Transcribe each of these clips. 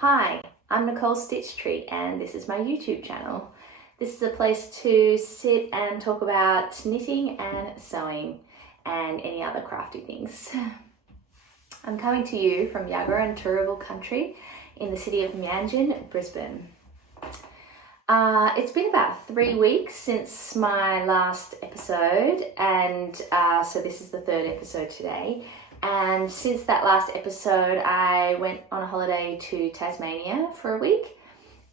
Hi, I'm Nicole Stitchtree and this is my YouTube channel. This is a place to sit and talk about knitting and sewing and any other crafty things. I'm coming to you from Yagara and Turrbal country in the city of Mianjin, Brisbane. It's been about 3 weeks since my last episode and so this is the third episode today. And since that last episode, I went on a holiday to Tasmania for a week.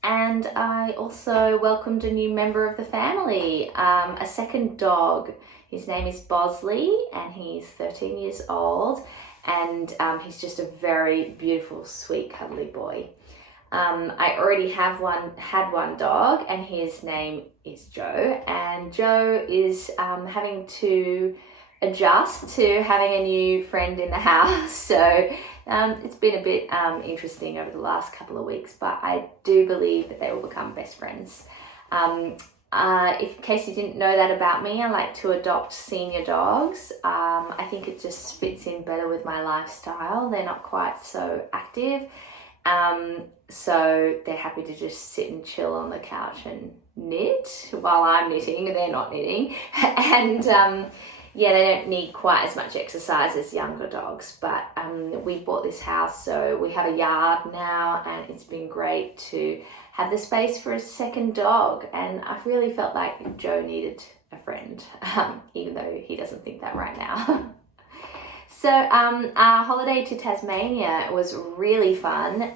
And I also welcomed a new member of the family, a second dog. His name is Bosley and he's 13 years old. And he's just a very beautiful, sweet, cuddly boy. I already had one dog and his name is Joe. And Joe is having to adjust to having a new friend in the house, so it's been a bit interesting over the last couple of weeks, but I do believe that they will become best friends. In case you didn't know that about me, I like to adopt senior dogs. I think it just fits in better with my lifestyle. They're not quite so active, so they're happy to just sit and chill on the couch and knit while I'm knitting and they're not knitting. And yeah, they don't need quite as much exercise as younger dogs, but we bought this house, so we have a yard now, and it's been great to have the space for a second dog. And I've really felt like Joe needed a friend, even though he doesn't think that right now. So our holiday to Tasmania was really fun.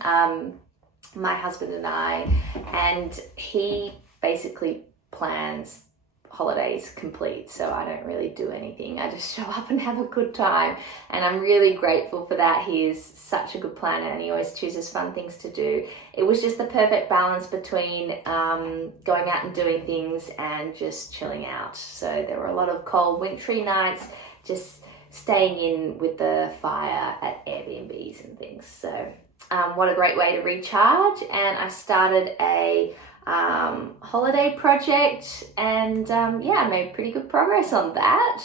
My husband and he basically plans holidays complete, so I don't really do anything. I just show up and have a good time, and I'm really grateful for that. He is such a good planner and he always chooses fun things to do. It was just the perfect balance between going out and doing things and just chilling out. So there were a lot of cold wintry nights just staying in with the fire at Airbnbs and things. So what a great way to recharge. And I started a holiday project, and yeah, I made pretty good progress on that.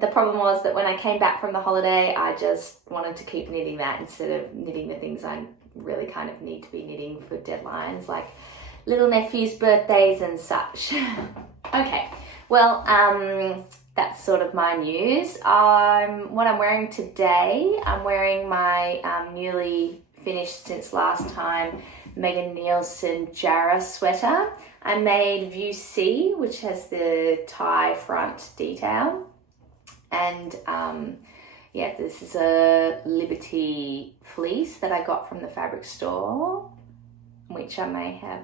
The problem was that when I came back from the holiday, I just wanted to keep knitting that instead of knitting the things I really kind of need to be knitting for deadlines, like little nephews' birthdays and such. Okay, well, that's sort of my news. What I'm wearing today, I'm wearing my newly finished since last time Megan Nielsen Jarrah sweater. I made View C, which has the tie front detail. And yeah, this is a Liberty fleece that I got from the fabric store, which I may have,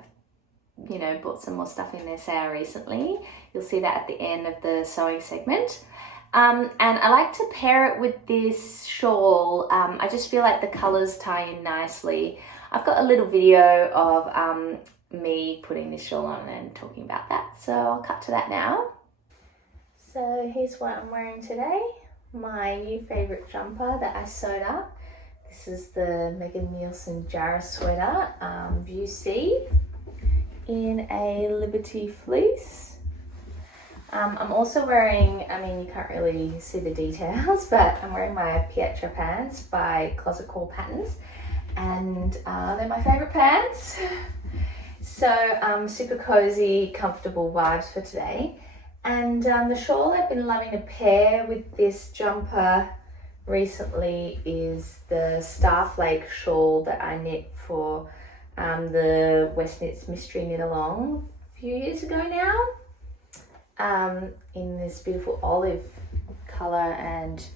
bought some more stuff in their sale recently. You'll see that at the end of the sewing segment. And I like to pair it with this shawl. I just feel like the colors tie in nicely. I've got a little video of me putting this shawl on and talking about that, so I'll cut to that now. So here's what I'm wearing today. My new favourite jumper that I sewed up. This is the Megan Nielsen Jarrah sweater, View C, in a Liberty fleece. I'm also wearing, you can't really see the details, but I'm wearing my Pietro pants by Closet Core Patterns. And they're my favourite pants. So super cozy, comfortable vibes for today. And the shawl I've been loving to pair with this jumper recently is the Starflake shawl that I knit for the West Knits Mystery Knit Along a few years ago now. In this beautiful olive colour and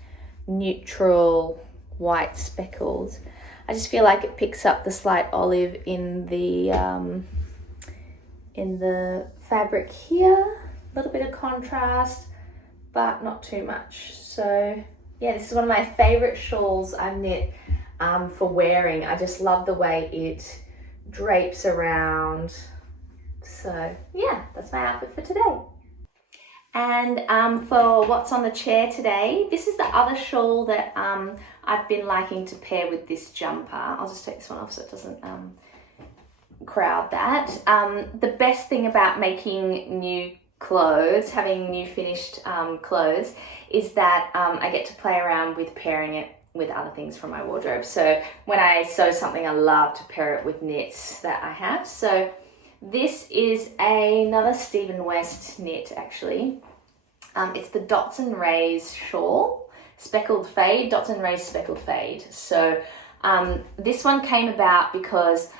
neutral white speckles. I just feel like it picks up the slight olive in the fabric here. A little bit of contrast, but not too much. So yeah, this is one of my favourite shawls I've knit for wearing. I just love the way it drapes around. So yeah, that's my outfit for today. And for what's on the chair today, this is the other shawl that I've been liking to pair with this jumper. I'll just take this one off so it doesn't crowd that. The best thing about making new clothes, having new finished clothes, is that I get to play around with pairing it with other things from my wardrobe. So when I sew something, I love to pair it with knits that I have. So this is another Stephen West knit, actually. It's the Dots and Rays shawl, speckled fade, Dots and Rays speckled fade. So this one came about because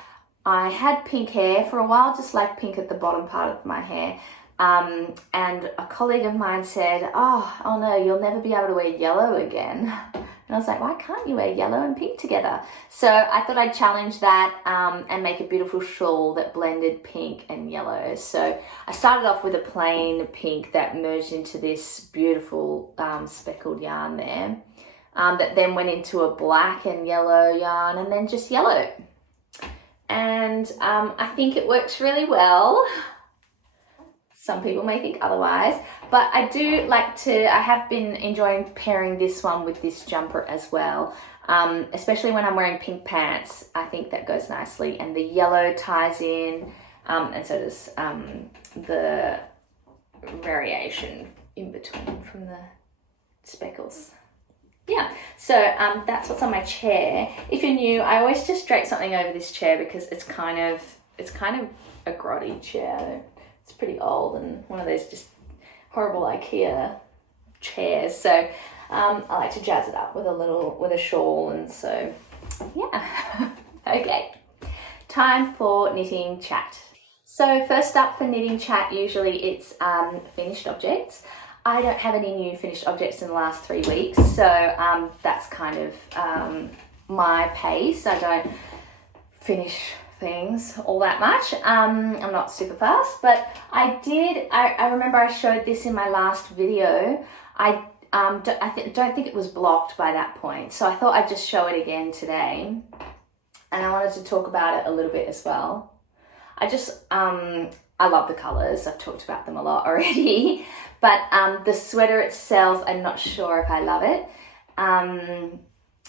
I had pink hair for a while, just like pink at the bottom part of my hair. And a colleague of mine said, oh no, you'll never be able to wear yellow again. And I was like, why can't you wear yellow and pink together? So I thought I'd challenge that and make a beautiful shawl that blended pink and yellow. So I started off with a plain pink that merged into this beautiful speckled yarn there. That then went into a black and yellow yarn and then just yellow. And I think it works really well. Some people may think otherwise, but I do like to, I have been enjoying pairing this one with this jumper as well, especially when I'm wearing pink pants. I think that goes nicely, and the yellow ties in, and so does the variation in between from the speckles. Yeah, so that's what's on my chair. If you're new, I always just drape something over this chair because it's kind of a grotty chair. It's pretty old and one of those just horrible IKEA chairs. So I like to jazz it up with a shawl, and so yeah. Okay, time for knitting chat. So first up for knitting chat, usually it's finished objects. I don't have any new finished objects in the last 3 weeks, so that's kind of my pace. I don't finish things all that much. I'm not super fast, but I remember I showed this in my last video. I don't think it was blocked by that point, so I thought I'd just show it again today, and I wanted to talk about it a little bit as well. I love the colors. I've talked about them a lot already, but the sweater itself, I'm not sure if I love it.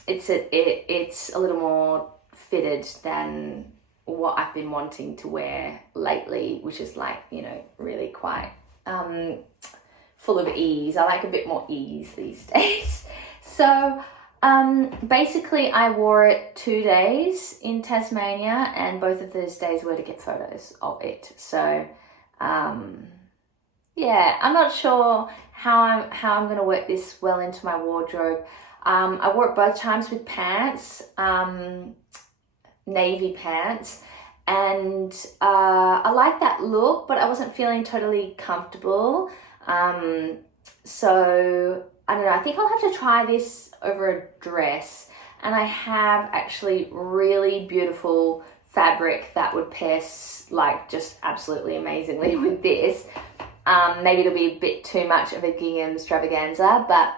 It's a little more fitted than what I've been wanting to wear lately, which is like, really quite full of ease. I like a bit more ease these days. So basically I wore it 2 days in Tasmania, and both of those days were to get photos of it. So yeah, I'm not sure how I'm going to work this well into my wardrobe. I wore it both times with pants, navy pants, and I like that look, but I wasn't feeling totally comfortable. So I don't know, I think I'll have to try this over a dress, and I have actually really beautiful fabric that would pair like just absolutely amazingly with this. Maybe it'll be a bit too much of a gingham extravaganza, but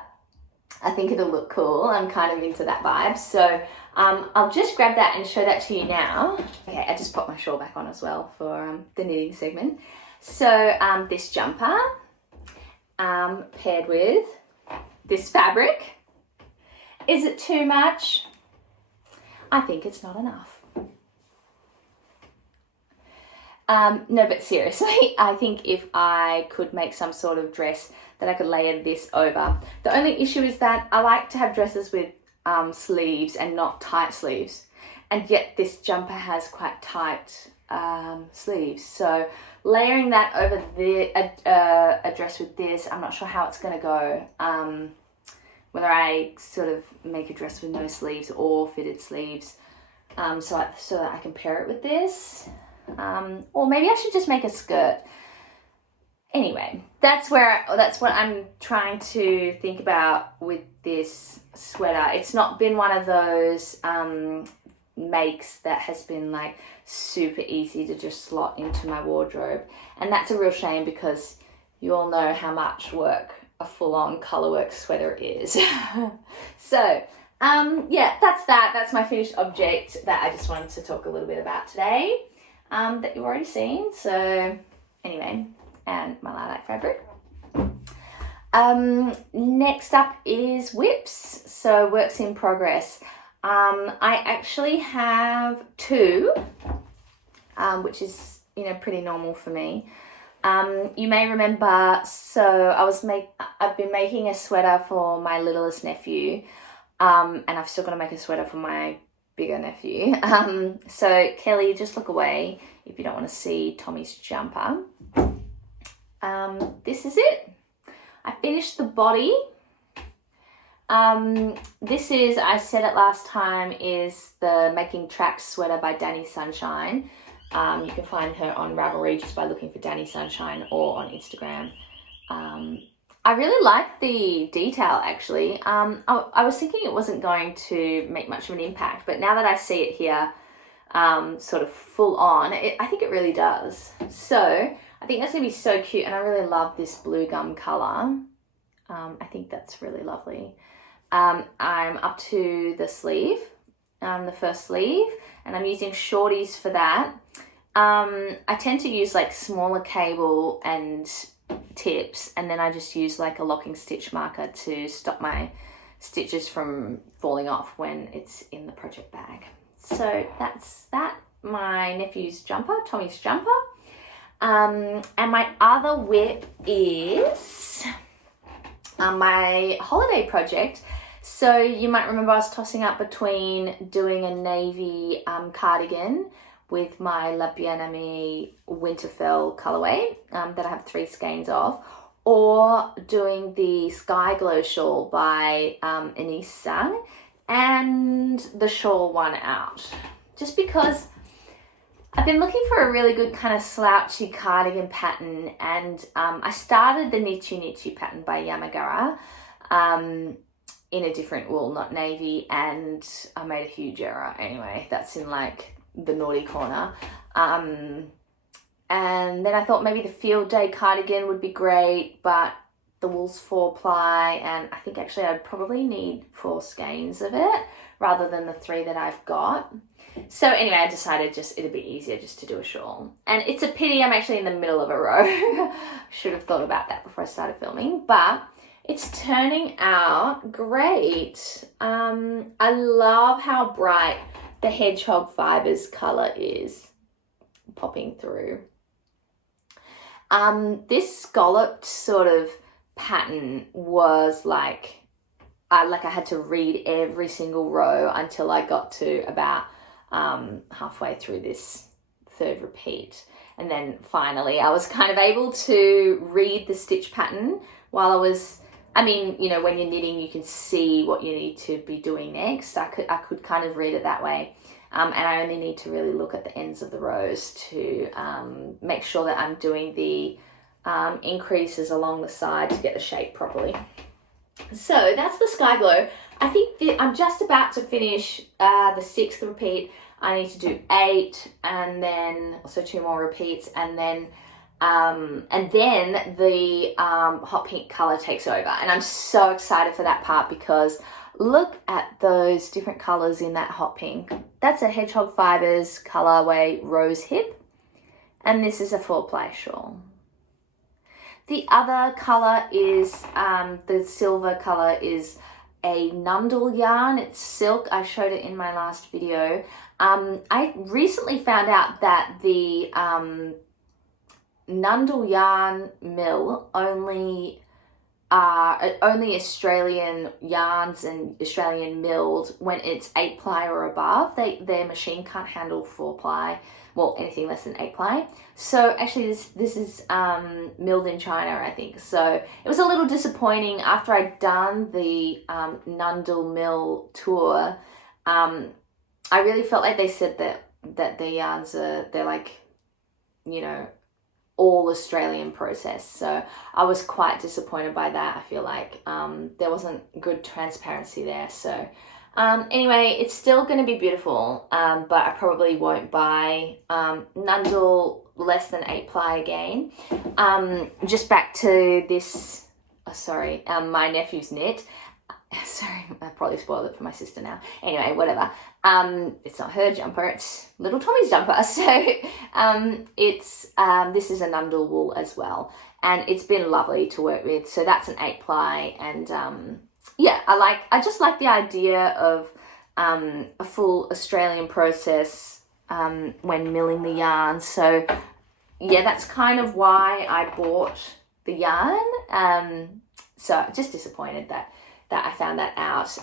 I think it'll look cool. I'm kind of into that vibe. So I'll just grab that and show that to you now. Okay, I just popped my shawl back on as well for the knitting segment. So this jumper paired with this fabric. Is it too much? I think it's not enough. No, but seriously, I think if I could make some sort of dress that I could layer this over. The only issue is that I like to have dresses with sleeves and not tight sleeves, and yet this jumper has quite tight sleeves. So layering that over a dress with this, I'm not sure how it's going to go. Whether I sort of make a dress with no sleeves or fitted sleeves, so that I can pair it with this. Or maybe I should just make a skirt. Anyway, that's what I'm trying to think about with this sweater. It's not been one of those makes that has been like super easy to just slot into my wardrobe, and that's a real shame because you all know how much work a full-on colorwork sweater is. So yeah, that's my finished object that I just wanted to talk a little bit about today, that you've already seen. So anyway, and my lilac fabric. Next up is whips, so works in progress. I actually have 2, which is pretty normal for me. You may remember, so I've been making a sweater for my littlest nephew. And I've still got to make a sweater for my bigger nephew. So Kelly, just look away if you don't want to see Tommy's jumper. This is it. I finished the body. This is, I said it last time, is the Making Tracks sweater by Danny Sunshine. You can find her on Ravelry just by looking for Danny Sunshine or on Instagram. I really like the detail, actually. I was thinking it wasn't going to make much of an impact, but now that I see it here sort of full on, I think it really does. So I think that's going to be so cute, and I really love this blue gum colour. I think that's really lovely. I'm up to the sleeve, the first sleeve, and I'm using shorties for that. I tend to use like smaller cable and tips, and then I just use like a locking stitch marker to stop my stitches from falling off when it's in the project bag. So that's that, my nephew's jumper, Tommy's jumper. And my other whip is my holiday project. So you might remember I was tossing up between doing a navy cardigan with my La Bien-Aimée Winterfell colorway that I have 3 skeins of, or doing the Sky Glow shawl by Anise Sang, and the shawl won out. Just because I've been looking for a really good kind of slouchy cardigan pattern, and I started the Nichu Nichu pattern by Yamagara in a different wool, not navy, and I made a huge error. Anyway, that's in like the naughty corner. And then I thought maybe the field day cardigan would be great, but the wool's 4-ply, and I think actually I'd probably need 4 skeins of it rather than the 3 that I've got. So anyway, I decided it'd be easier just to do a shawl. And it's a pity I'm actually in the middle of a row. Should have thought about that before I started filming, but it's turning out great. I love how bright the hedgehog fibers color is popping through. This scalloped sort of pattern was like I had to read every single row until I got to about halfway through this 3rd repeat, and then finally I was kind of able to read the stitch pattern while I was, when you're knitting you can see what you need to be doing next. I could kind of read it that way. And I only need to really look at the ends of the rows to make sure that I'm doing the increases along the side to get the shape properly. So that's the Sky Glow. I think I'm just about to finish the 6th repeat. I need to do 8 and then also 2 more repeats, and then the hot pink color takes over. And I'm so excited for that part because look at those different colors in that hot pink. That's a hedgehog fibers colorway rose hip, and this is a 4-ply shawl. The other color is, the silver color is a Nundle yarn. It's silk. I showed it in my last video. I recently found out that the Nundle yarn mill only Australian yarns and Australian milled when it's 8-ply or above. Their machine can't handle 4-ply, well, anything less than 8-ply. So actually this is milled in China, I think. So it was a little disappointing after I'd done the Nundle mill tour. I really felt like they said that the yarns they're like, all Australian process. So I was quite disappointed by that. I feel like there wasn't good transparency there. So anyway, it's still going to be beautiful, but I probably won't buy Nundle less than 8-ply again. Just back to this, my nephew's knit. Sorry, I probably spoiled it for my sister now. Anyway, whatever. It's not her jumper, it's little Tommy's jumper. So this is a Nundle wool as well, and it's been lovely to work with. So that's an 8-ply, and I just like the idea of a full Australian process when milling the yarn. So yeah, that's kind of why I bought the yarn. So just disappointed that that I found that out.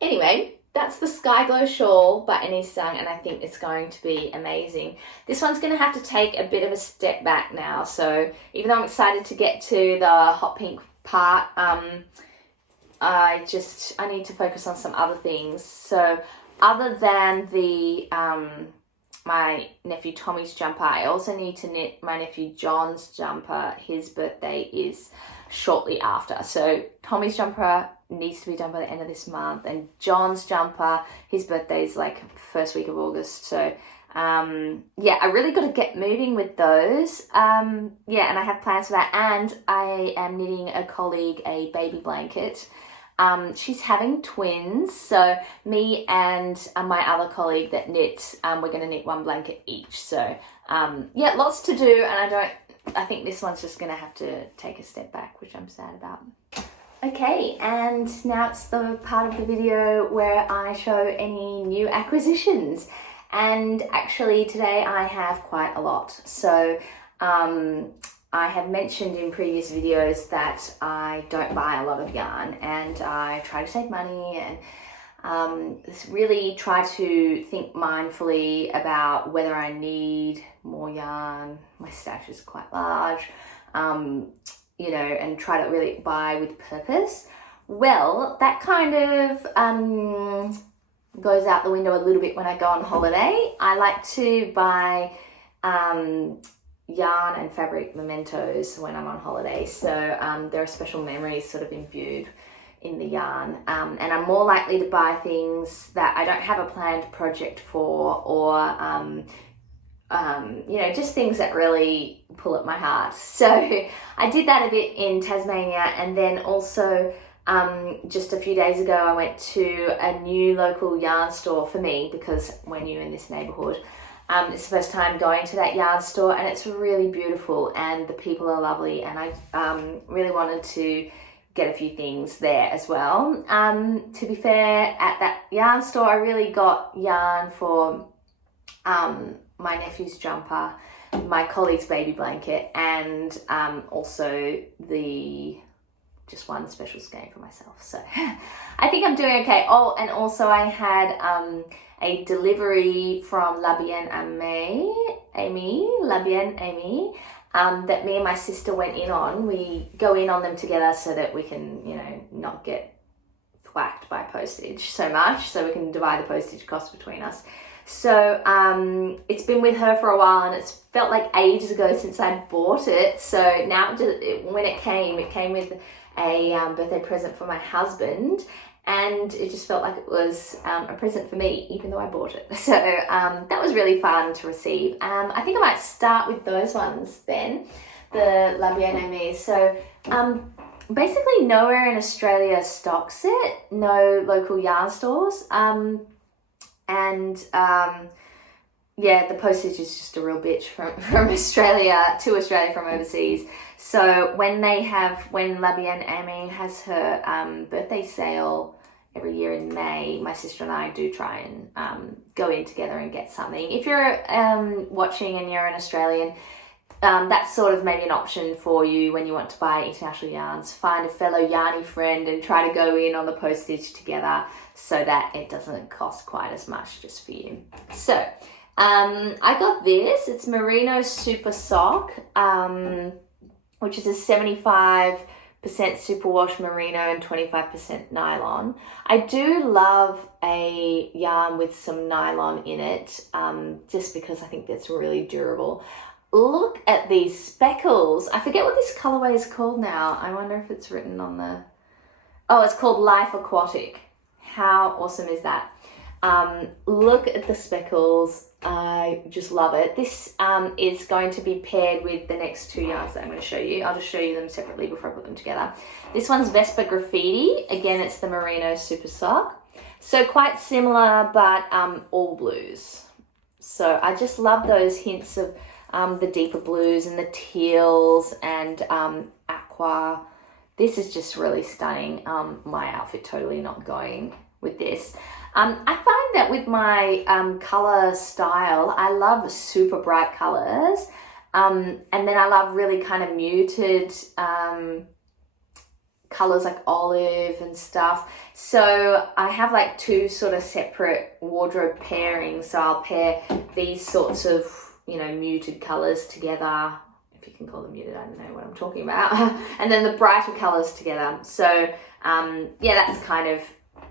Anyway, that's the Sky Glow shawl by Annie Sung, and I think it's going to be amazing. This one's going to have to take a bit of a step back now. So even though I'm excited to get to the hot pink part, I need to focus on some other things. So other than the my nephew Tommy's jumper, I also need to knit my nephew John's jumper. His birthday is shortly after. So Tommy's jumper needs to be done by the end of this month, and John's jumper, his birthday is like first week of August. So yeah, I really got to get moving with those. Yeah, and I have plans for that, and I am knitting a colleague a baby blanket. She's having twins, so me and my other colleague that knits, we're going to knit one blanket each. So yeah, lots to do, and I think this one's just going to have to take a step back, which I'm sad about. Okay, and now it's the part of the video where I show any new acquisitions. And actually today I have quite a lot. So I have mentioned in previous videos that I don't buy a lot of yarn, and I try to save money and really try to think mindfully about whether I need more yarn. My stash is quite large, you know, and try to really buy with purpose. Well, that kind of goes out the window a little bit when I go on holiday. I like to buy yarn and fabric mementos when I'm on holiday. So there are special memories sort of imbued in the yarn, and I'm more likely to buy things that I don't have a planned project for, or you know, just things that really pull at my heart. So I did that a bit in Tasmania, and then also just a few days ago I went to a new local yarn store for me, because we're new in this neighbourhood. It's the first time going to that yarn store, and it's really beautiful, and the people are lovely, and I really wanted to get a few things there as well. To be fair, at that yarn store I really got yarn for my nephew's jumper, my colleague's baby blanket, and also just one special skein for myself. So I think I'm doing okay. Oh, and also I had a delivery from La Bien Amy, that me and my sister went in on. We go in on them together so that we can, you know, not get thwacked by postage so much, so we can divide the postage cost between us. So it's been with her for a while, and it's felt like ages ago since I bought it. So now when it came with a birthday present for my husband, and it just felt like it was a present for me, even though I bought it. So that was really fun to receive. I think I might start with those ones then, the La Bien Aimée. So basically nowhere in Australia stocks it, no local yarn stores. Yeah, the postage is just a real bitch from Australia to Australia from overseas. So when La Bien Aimée has her birthday sale every year in May, my sister and I do try and go in together and get something. If you're watching and you're an Australian, that's sort of maybe an option for you when you want to buy international yarns. Find a fellow yarny friend and try to go in on the postage together so that it doesn't cost quite as much just for you. So I got this. It's Merino Super Sock, which is a 75% superwash merino and 25% nylon. I do love a yarn with some nylon in it, just because I think that's really durable. Look at these speckles. I forget what this colorway is called now. I wonder if it's written on the... Oh, it's called Life Aquatic. How awesome is that? Look at the speckles. I just love it. This is going to be paired with the next two yarns that I'm going to show you. I'll just show you them separately before I put them together. This one's Vespa Graffiti. Again, it's the Merino Super Sock. So quite similar, but all blues. So I just love those hints of the deeper blues and the teals and aqua. This is just really stunning. My outfit totally not going with this. I find that with my colour style, I love super bright colours, and then I love really kind of muted colors like olive and stuff. So I have like two sort of separate wardrobe pairings. So I'll pair these sorts of, you know, muted colors together, if you can call them muted, I don't know what I'm talking about, and then the brighter colors together. So yeah, that's kind of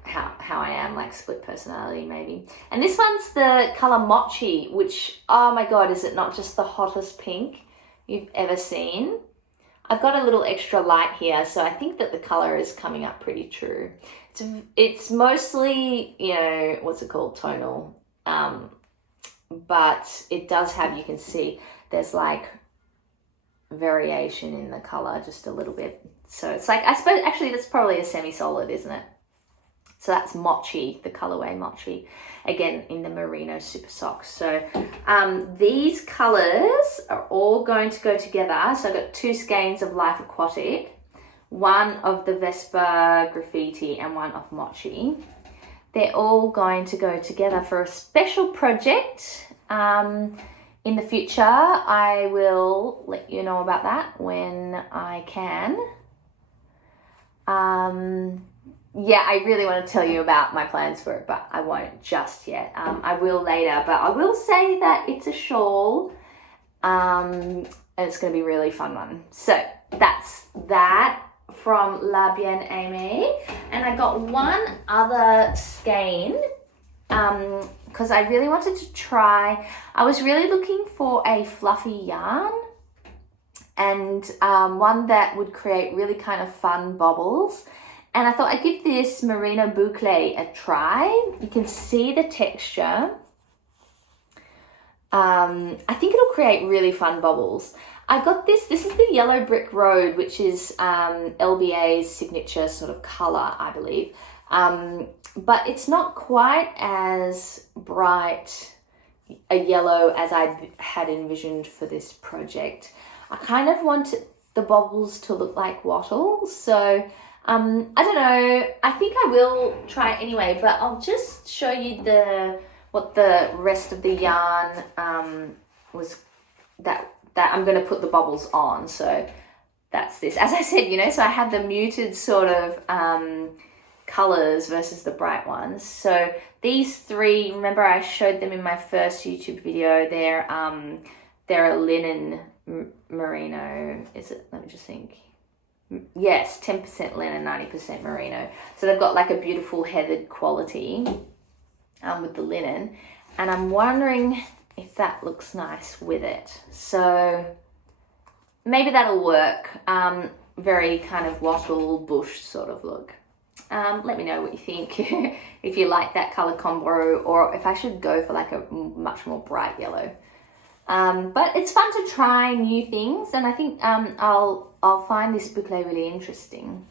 how I am, like split personality maybe. And this one's the color Mochi, which, oh my god, is it not just the hottest pink you've ever seen? I've got a little extra light here, so I think that the color is coming up pretty true. It's mostly, you know, what's it called, tonal, but it does have, you can see there's like variation in the color just a little bit. So it's like, I suppose actually that's probably a semi-solid, isn't it? So that's Mochi, the colorway Mochi, again in the merino super socks. So these colors are all going to go together. So I've got two skeins of Life Aquatic, one of the Vespa Graffiti and one of Mochi. They're all going to go together for a special project. In the future, I will let you know about that when I can. Yeah, I really want to tell you about my plans for it, but I won't just yet. I will later, but I will say that it's a shawl, and it's going to be a really fun one. So that's that from La Bien Aimée. And I got one other skein, because I really wanted to try, I was really looking for a fluffy yarn and one that would create really kind of fun bobbles. And I thought I'd give this Merino Boucle a try. You can see the texture. I think it'll create really fun bubbles. I got this is the Yellow Brick Road, which is LBA's signature sort of color, I believe. But it's not quite as bright a yellow as I had envisioned for this project. I kind of wanted the bobbles to look like wattles, so I don't know. I think I will try it anyway, but I'll just show you what the rest of the yarn was that I'm going to put the bubbles on. So that's this. As I said, you know, so I had the muted sort of colors versus the bright ones. So these three, remember I showed them in my first YouTube video. They're a linen merino. Is it? Let me just think. Yes, 10% linen, 90% merino. So they've got like a beautiful heathered quality with the linen. And I'm wondering if that looks nice with it. So maybe that'll work. Very kind of wattle bush sort of look. Let me know what you think, if you like that color combo, or if I should go for like a much more bright yellow. But it's fun to try new things, and I think I'll find this boucle really interesting.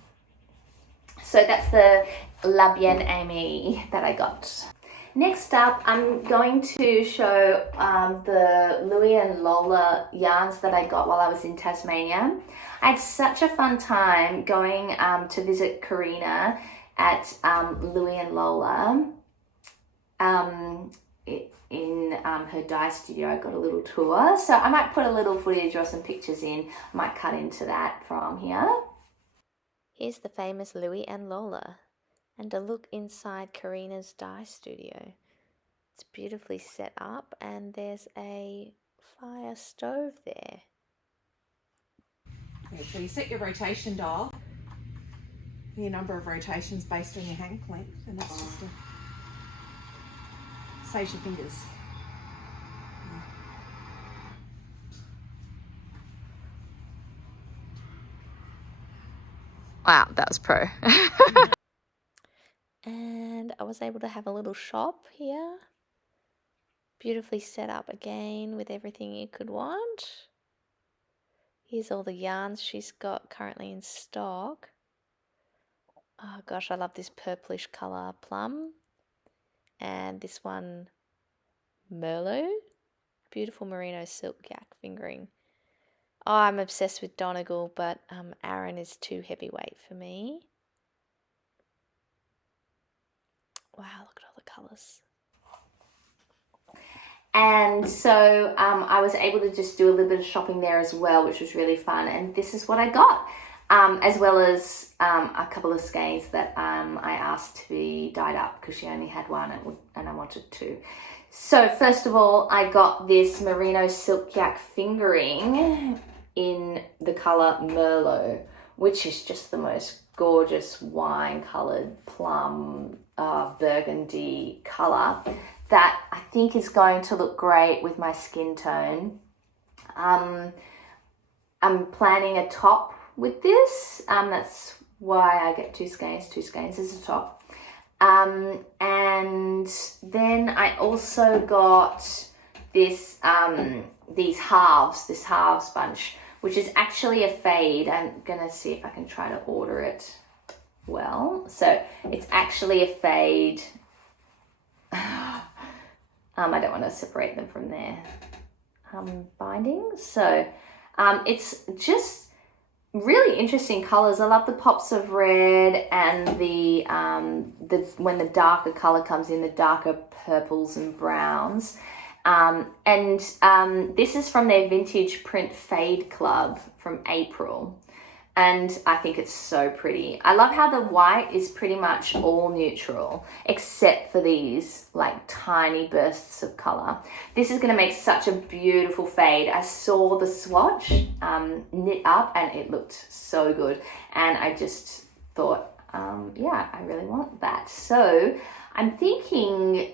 So that's the La Bien Aimée that I got. Next up, I'm going to show the Louis and Lola yarns that I got while I was in Tasmania. I had such a fun time going to visit Karina at Louis and Lola in her dye studio. I got a little tour, so I might put a little footage or some pictures in. I might cut into that from here. Here's the famous Louis and Lola, and a look inside Karina's dye studio. It's beautifully set up, and there's a fire stove there. Okay, so you set your rotation dial, your number of rotations based on your hank length, and that's just saves your fingers. Wow, that was pro. And I was able to have a little shop here. Beautifully set up again with everything you could want. Here's all the yarns she's got currently in stock. Oh gosh, I love this purplish colour plum. And this one, Merlot. Beautiful merino silk yak fingering. Oh, I'm obsessed with Donegal, but Aran is too heavyweight for me. Wow, look at all the colours. And so I was able to just do a little bit of shopping there as well, which was really fun. And this is what I got. as well as a couple of skeins that I asked to be dyed up because she only had one and I wanted two. So first of all, I got this merino silk yak fingering in the colour Merlot, which is just the most gorgeous wine-coloured plum burgundy colour that I think is going to look great with my skin tone. I'm planning a top with this. That's why I get two skeins as a top. And then I also got this this halves bunch, which is actually a fade. I'm gonna see if I can try to order it well. So it's actually a fade. I don't want to separate them from their binding. So it's just really interesting colors. I love the pops of red and the when the darker color comes in, the darker purples and browns. This is from their Vintage Print Fade Club from April. And I think it's so pretty. I love how the white is pretty much all neutral, except for these like tiny bursts of color. This is gonna make such a beautiful fade. I saw the swatch knit up and it looked so good. And I just thought, yeah, I really want that. So I'm thinking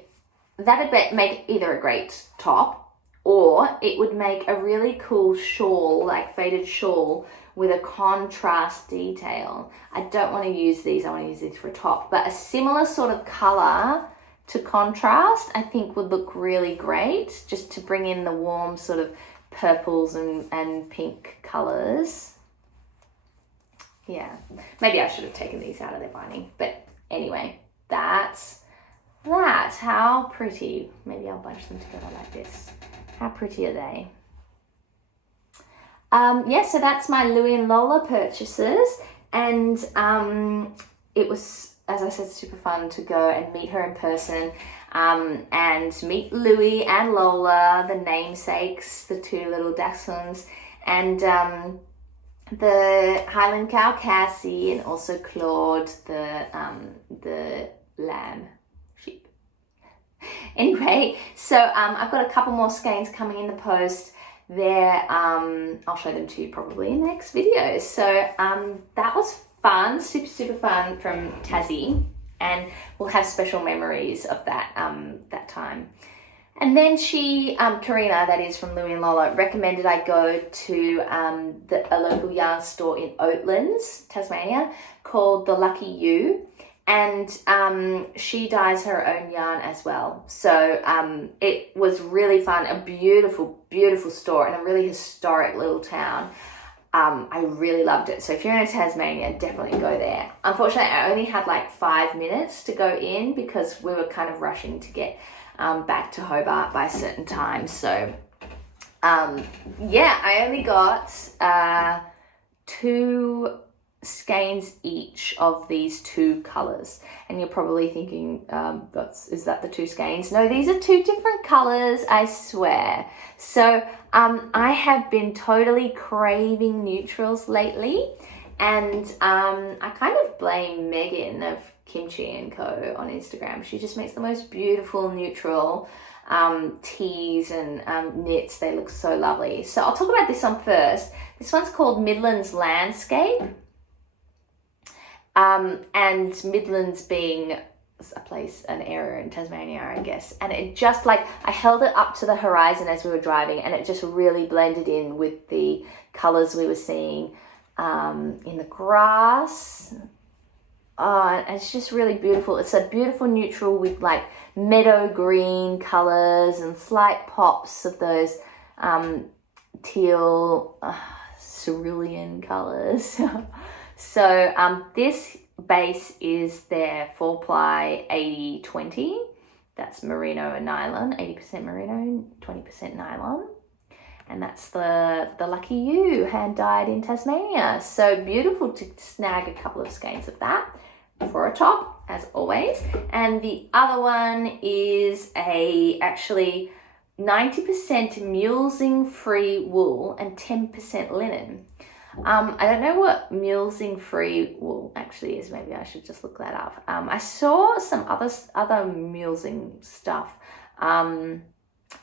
that'd make either a great top or it would make a really cool shawl, like faded shawl, with a contrast detail. I don't want to use these, I want to use these for a top, but a similar sort of color to contrast I think would look really great, just to bring in the warm sort of purples and pink colors. Yeah, maybe I should have taken these out of their binding, but anyway, that's that. How pretty. Maybe I'll bunch them together like this. How pretty are they? Yeah, so that's my Louie and Lola purchases, and it was, as I said, super fun to go and meet her in person, and meet Louie and Lola, the namesakes, the two little dachshunds, and the Highland cow Cassie, and also Claude, the lamb sheep. Anyway, so I've got a couple more skeins coming in the post. There, I'll show them to you probably in the next video. So that was fun, super fun from Tassie, and we'll have special memories of that that time. And then she, Karina, that is from Louie and Lola, recommended I go to a local yarn store in Oatlands, Tasmania, called The Lucky You. And she dyes her own yarn as well. So it was really fun, a beautiful store in a really historic little town. I really loved it. So if you're in Tasmania, definitely go there. Unfortunately, I only had like 5 minutes to go in because we were kind of rushing to get back to Hobart by a certain time. So yeah, I only got 2 skeins each of these 2 colors, and you're probably thinking, is that the 2 skeins? No, these are 2 different colors, I swear. So I have been totally craving neutrals lately, and I kind of blame Megan of Kimchi & Co on Instagram. She just makes the most beautiful neutral tees and knits. They look so lovely. So I'll talk about this one first. This one's called Midlands Landscape. And Midlands being a place, an area in Tasmania, I guess. And it just like, I held it up to the horizon as we were driving, and it just really blended in with the colours we were seeing in the grass. And it's just really beautiful. It's a beautiful neutral with like meadow green colours and slight pops of those teal cerulean colours. So this base is their 4-ply 80/20. That's merino and nylon, 80% merino, 20% nylon. And that's the Lucky You, hand dyed in Tasmania. So beautiful to snag a couple of skeins of that for a top, as always. And the other one is actually 90% mulesing free wool and 10% linen. I don't know what mulesing free wool actually is. Maybe I should just look that up. I saw some other mulesing stuff.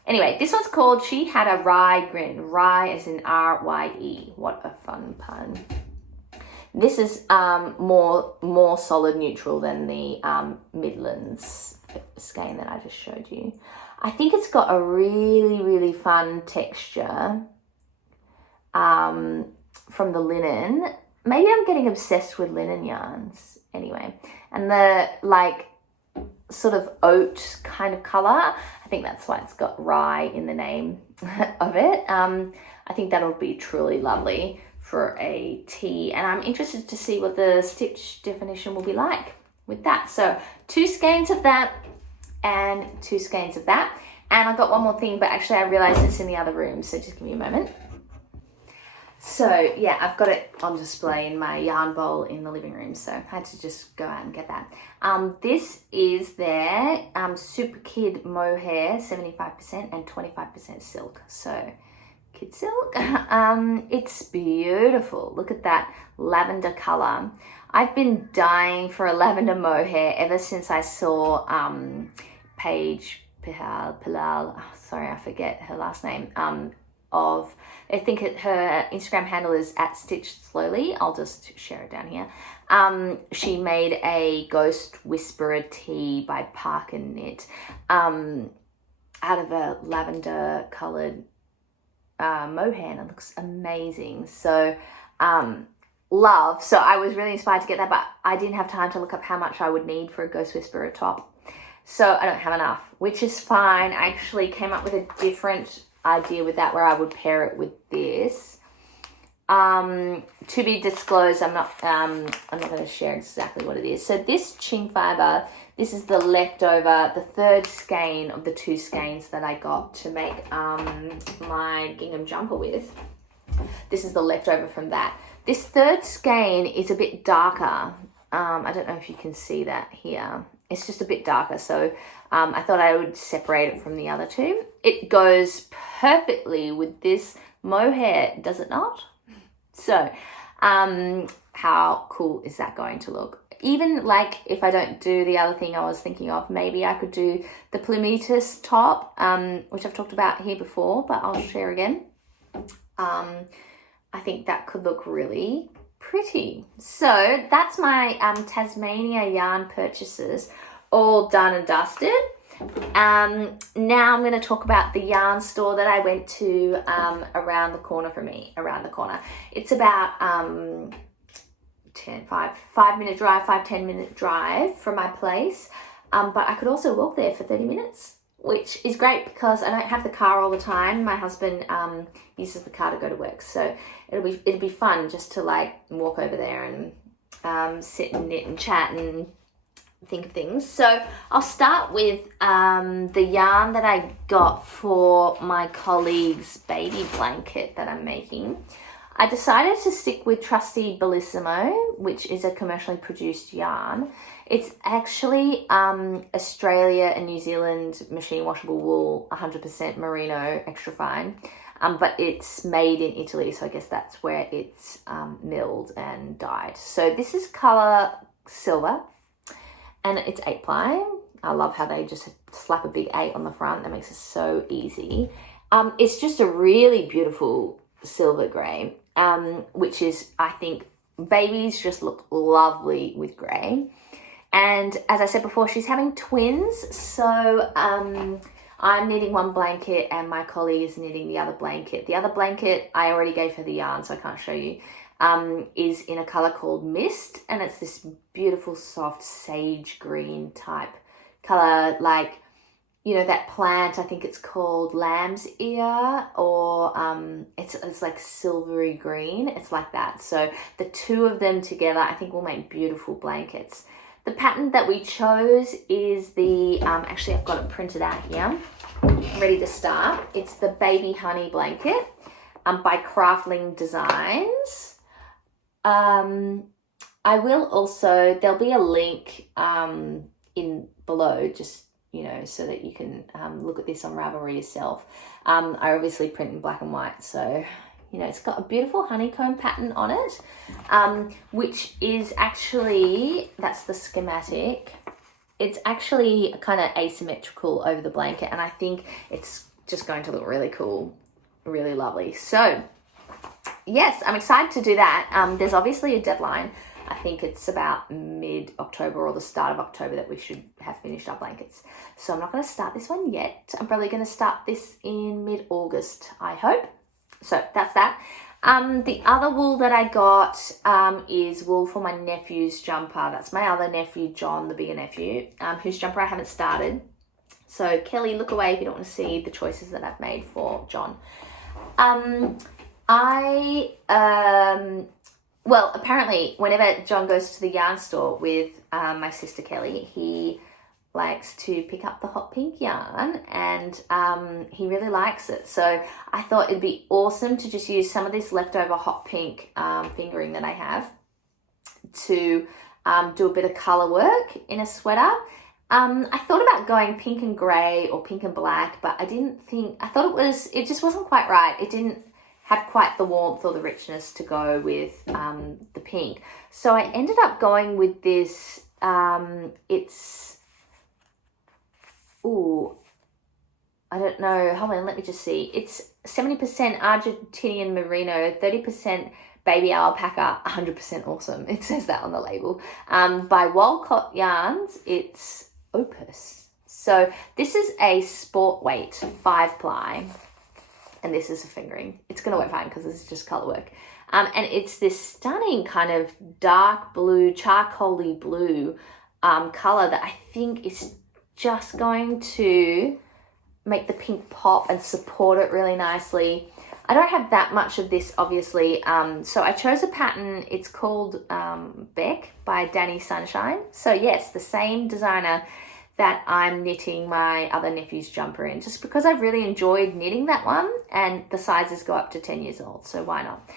Anyway, this one's called She Had a Rye Grin. Rye as in R-Y-E. What a fun pun. This is more solid neutral than the Midlands skein that I just showed you. I think it's got a really, really fun texture from the linen. Maybe I'm getting obsessed with linen yarns. Anyway, and the like sort of oat kind of color. I think that's why it's got rye in the name of it. I think that'll be truly lovely for a tee, and I'm interested to see what the stitch definition will be like with that. So 2 skeins of that and 2 skeins of that. And I got one more thing, but actually I realized it's in the other room, so just give me a moment. So yeah, I've got it on display in my yarn bowl in the living room, so I had to just go out and get that. This is their Super Kid mohair, 75% and 25% silk. So kid silk. It's beautiful. Look at that lavender color. I've been dying for a lavender mohair ever since I saw Paige Pilal, sorry, I forget her last name, I think her Instagram handle is @StitchedSlowly. I'll just share it down here. She made a Ghost Whisperer tee by Parker Knit out of a lavender coloured mohair, and it looks amazing. So love. So I was really inspired to get that, but I didn't have time to look up how much I would need for a Ghost Whisperer top. So I don't have enough, which is fine. I actually came up with a different idea with that where I would pair it with this. To be disclosed, I'm not going to share exactly what it is. So this Ching fiber, this is the leftover, the 3rd skein of the 2 skeins that I got to make my gingham jumper with. This is the leftover from that. This 3rd skein is a bit darker. I don't know if you can see that here. It's just a bit darker, so I thought I would separate it from the other 2. It goes perfectly with this mohair, does it not? So how cool is that going to look? Even like if I don't do the other thing I was thinking of, maybe I could do the Plumitas top, which I've talked about here before, but I'll share again. I think that could look really pretty. So that's my Tasmania yarn purchases all done and dusted. Now I'm going to talk about the yarn store that I went to around the corner from me. It's about 5-10 minute drive from my place, but I could also walk there for 30 minutes, which is great because I don't have the car all the time. My husband uses the car to go to work, so it'll be fun just to like walk over there and sit and knit and chat and think of things. So I'll start with the yarn that I got for my colleague's baby blanket that I'm making. I decided to stick with trusty Bellissimo, which is a commercially produced yarn. It's actually Australia and New Zealand machine washable wool, 100% merino, extra fine, but it's made in Italy, so I guess that's where it's milled and dyed. So this is colour silver, and it's 8-ply. I love how they just slap a big 8 on the front. That makes it so easy. It's just a really beautiful silver grey, which is, I think, babies just look lovely with grey. And as I said before, she's having twins. So I'm knitting one blanket and my colleague is knitting the other blanket. The other blanket, I already gave her the yarn, so I can't show you. Is in a colour called Mist, and it's this beautiful soft sage green type colour, like, you know, that plant, I think it's called lamb's ear, or it's like silvery green. It's like that. So the 2 of them together I think will make beautiful blankets. The pattern that we chose is the, actually I've got it printed out here, ready to start. It's the Baby Honey blanket by Craftling Designs. I will also, there'll be a link in below, just, you know, so that you can look at this on Ravelry yourself. I obviously print in black and white, so You know, it's got a beautiful honeycomb pattern on it, which is actually, that's the schematic. It's actually kind of asymmetrical over the blanket, and I think it's just going to look really cool, really lovely. So yes, I'm excited to do that. There's obviously a deadline. I think it's about mid-October or the start of October that we should have finished our blankets. So I'm not going to start this one yet. I'm probably going to start this in mid-August, I hope. So that's that. The other wool that I got is wool for my nephew's jumper. That's my other nephew, John, the bigger nephew, whose jumper I haven't started. So Kelly, look away if you don't want to see the choices that I've made for John. Well, apparently, whenever John goes to the yarn store with my sister Kelly, he likes to pick up the hot pink yarn, and he really likes it. So I thought it'd be awesome to just use some of this leftover hot pink fingering that I have to do a bit of colour work in a sweater. I thought about going pink and grey or pink and black, but I thought it just wasn't quite right. It didn't have quite the warmth or the richness to go with the pink. So I ended up going with this, I don't know, hold on, let me just see. It's 70% Argentinian merino, 30% baby alpaca, 100% awesome. It says that on the label. By Walcott Yarns, it's Opus. So this is a sport weight 5-ply. And this is a fingering. It's going to work fine because this is just colour work. And it's this stunning kind of dark blue, charcoaly blue colour that I think is just going to make the pink pop and support it really nicely. I don't have that much of this, obviously. So I chose a pattern. It's called Beck by Danny Sunshine. So yes, the same designer that I'm knitting my other nephew's jumper in, just because I've really enjoyed knitting that one, and the sizes go up to 10 years old, so why not?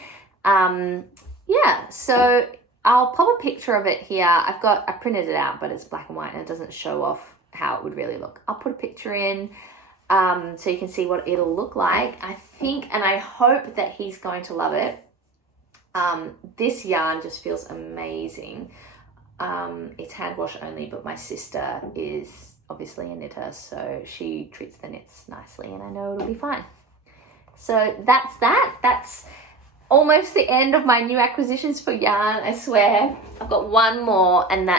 Yeah, so I'll pop a picture of it here. I printed it out, but it's black and white and it doesn't show off how it would really look. I'll put a picture in so you can see what it'll look like. I think, and I hope that he's going to love it. This yarn just feels amazing. It's hand wash only, but my sister is obviously a knitter, so she treats the knits nicely, and I know it'll be fine. So that's that. That's almost the end of my new acquisitions for yarn, I swear. I've got one more, and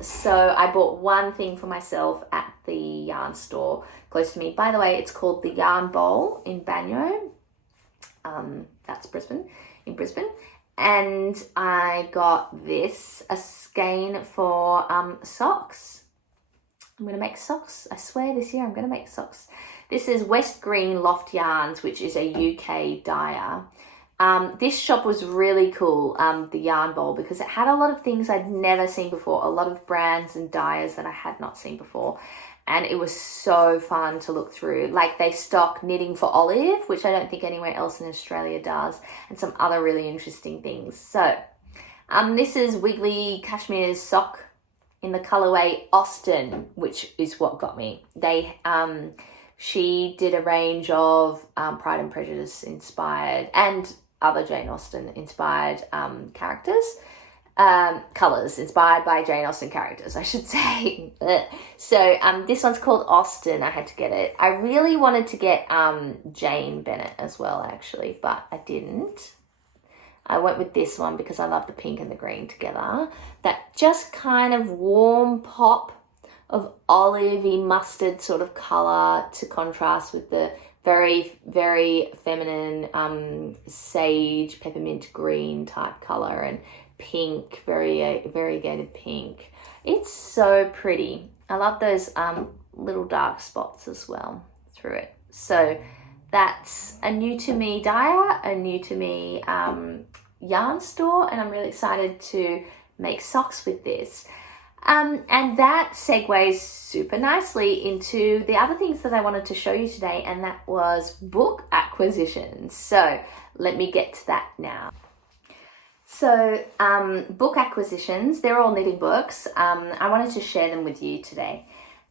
so I bought one thing for myself at the yarn store close to me. By the way, it's called the Yarn Bowl in Banyo. That's in Brisbane. And I got this, a skein for socks. I'm going to make socks. I swear this year I'm going to make socks. This is West Green Loft Yarns, which is a UK dyer. This shop was really cool, the Yarn Bowl, because it had a lot of things I'd never seen before, a lot of brands and dyers that I had not seen before. And it was so fun to look through. Like, they stock knitting for olive, which I don't think anywhere else in Australia does, and some other really interesting things. So this is Wiggly Cashmere's sock in the colorway Austin, which is what got me. She did a range of Pride and Prejudice inspired and other Jane Austen inspired colors inspired by Jane Austen characters, I should say. So this one's called Austin. I had to get it. I really wanted to get Jane Bennett as well, actually, but I didn't. I went with this one because I love the pink and the green together. That just kind of warm pop of olivey mustard sort of color to contrast with the very, very feminine sage peppermint green type color, and pink, very variegated pink. It's so pretty. I love those little dark spots as well through it. So that's a new to me dyer, a new to me yarn store, and I'm really excited to make socks with this. And that segues super nicely into the other things that I wanted to show you today, and that was book acquisitions. So let me get to that now. So book acquisitions, they're all knitting books. I wanted to share them with you today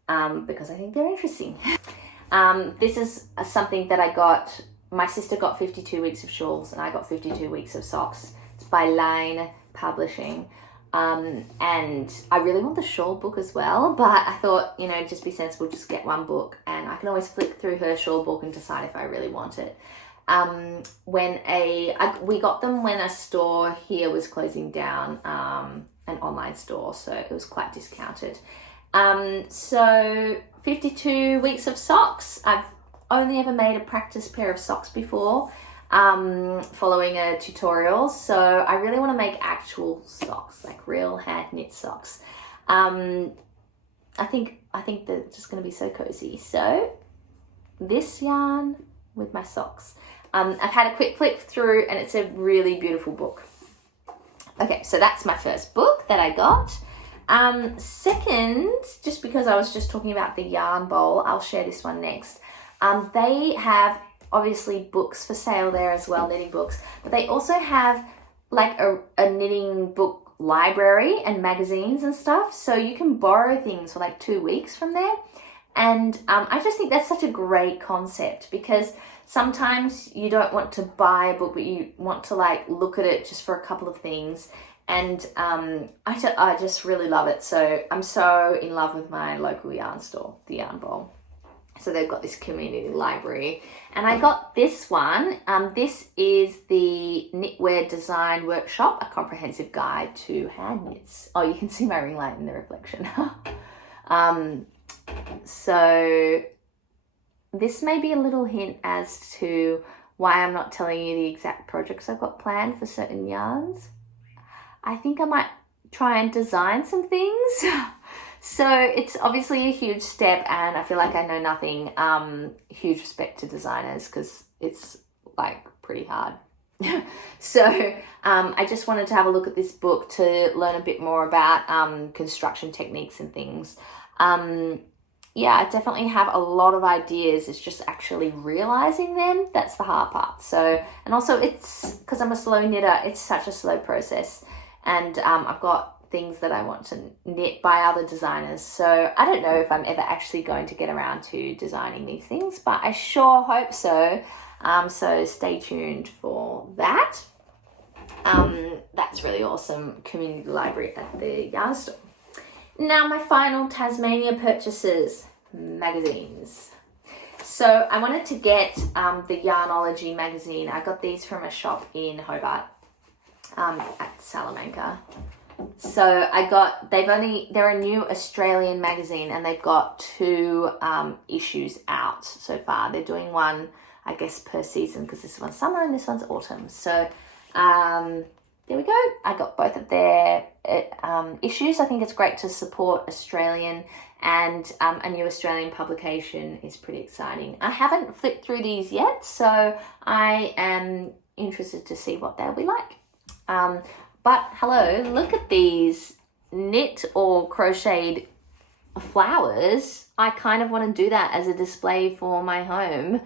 because I think they're interesting. This is something that I got my sister got 52 Weeks of Shawls and I got 52 Weeks of Socks. It's by Lane Publishing. And I really want the shawl book as well, but I thought, just be sensible, just get one book, and I can always flick through her shawl book and decide if I really want it. We got them when a store here was closing down, an online store, so it was quite discounted. So 52 Weeks of Socks. I've only ever made a practice pair of socks before, following a tutorial, so I really want to make actual socks, like real hand knit socks. I think they're just going to be so cozy. So this yarn with my socks. I've had a quick flip through and it's a really beautiful book. Okay, so that's my first book that I got. Second, just because I was just talking about the yarn bowl, I'll share this one next. They have obviously books for sale there as well, knitting books, but they also have like a knitting book library and magazines and stuff, so you can borrow things for like 2 weeks from there. And I just think that's such a great concept, because sometimes you don't want to buy a book, but you want to like look at it just for a couple of things. And I just really love it. So I'm so in love with my local yarn store, the Yarn Bowl. So they've got this community library. And I got this one. This is the Knitwear Design Workshop, a comprehensive guide to hand knits. Oh, you can see my ring light in the reflection. So this may be a little hint as to why I'm not telling you the exact projects I've got planned for certain yarns. I think I might try and design some things. So it's obviously a huge step, and I feel like I know nothing. Huge respect to designers, because it's like pretty hard. So I just wanted to have a look at this book to learn a bit more about construction techniques and things. Yeah, I definitely have a lot of ideas. It's just actually realizing them. That's the hard part. So, and also it's because I'm a slow knitter, it's such a slow process. And I've got things that I want to knit by other designers. So I don't know if I'm ever actually going to get around to designing these things, but I sure hope so. So stay tuned for that. That's really awesome. Community library at the yarn store. Now my final Tasmania purchases, magazines. So I wanted to get the Yarnology magazine. I got these from a shop in Hobart at Salamanca. So they're a new Australian magazine, and they've got 2 issues out so far. They're doing one, I guess, per season, because this one's summer and this one's autumn. So there we go. I got both of their issues. I think it's great to support Australian, and a new Australian publication is pretty exciting. I haven't flipped through these yet, so I am interested to see what they'll be like. But hello, look at these knit or crocheted flowers. I kind of want to do that as a display for my home.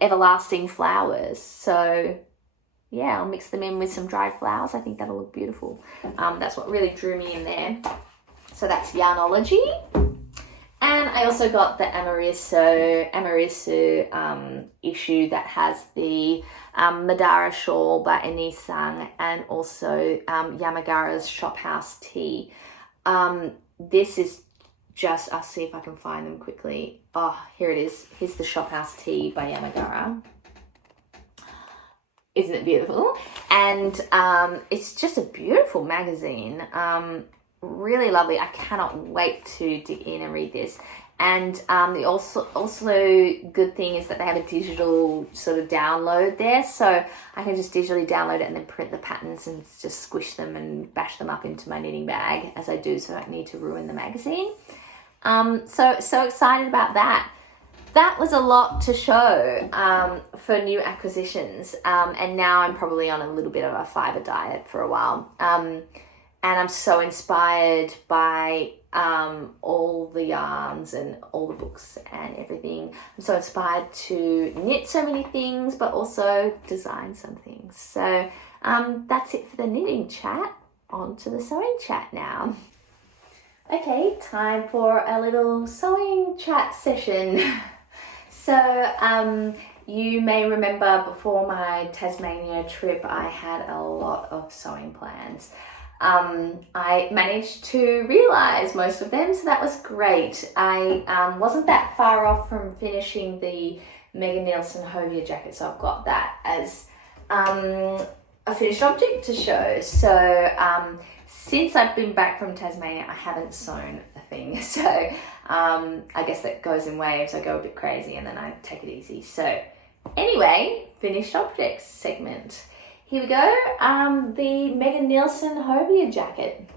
Everlasting flowers. So yeah, I'll mix them in with some dried flowers. I think that'll look beautiful. That's what really drew me in there. So that's Yarnology. And I also got the Amarisu issue that has the Madara shawl by Anisang, and also Yamagara's Shophouse Tea. This is just, I'll see if I can find them quickly. Oh, here it is. Here's the Shophouse Tea by Yamagara. Isn't it beautiful? And it's just a beautiful magazine. Really lovely. I cannot wait to dig in and read this. And the also good thing is that they have a digital sort of download there, so I can just digitally download it and then print the patterns and just squish them and bash them up into my knitting bag as I do, so I don't need to ruin the magazine. So excited about that. That was a lot to show for new acquisitions, and now I'm probably on a little bit of a fibre diet for a while. And I'm so inspired by all the yarns and all the books and everything. I'm so inspired to knit so many things, but also design some things. So that's it for the knitting chat. On to the sewing chat now. Okay, time for a little sewing chat session. So You may remember before my Tasmania trip, I had a lot of sewing plans. I managed to realise most of them, so that was great. I wasn't that far off from finishing the Megan Nielsen Hovia jacket, so I've got that as a finished object to show. So since I've been back from Tasmania, I haven't sewn a thing. So I guess that goes in waves. I go a bit crazy and then I take it easy. So anyway, finished objects segment. Here we go. The Megan Nielsen Hovia jacket.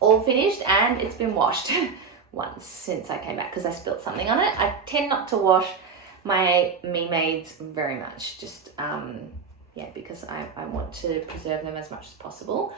All finished and it's been washed once since I came back because I spilt something on it. I tend not to wash my me-mades very much, just because I want to preserve them as much as possible.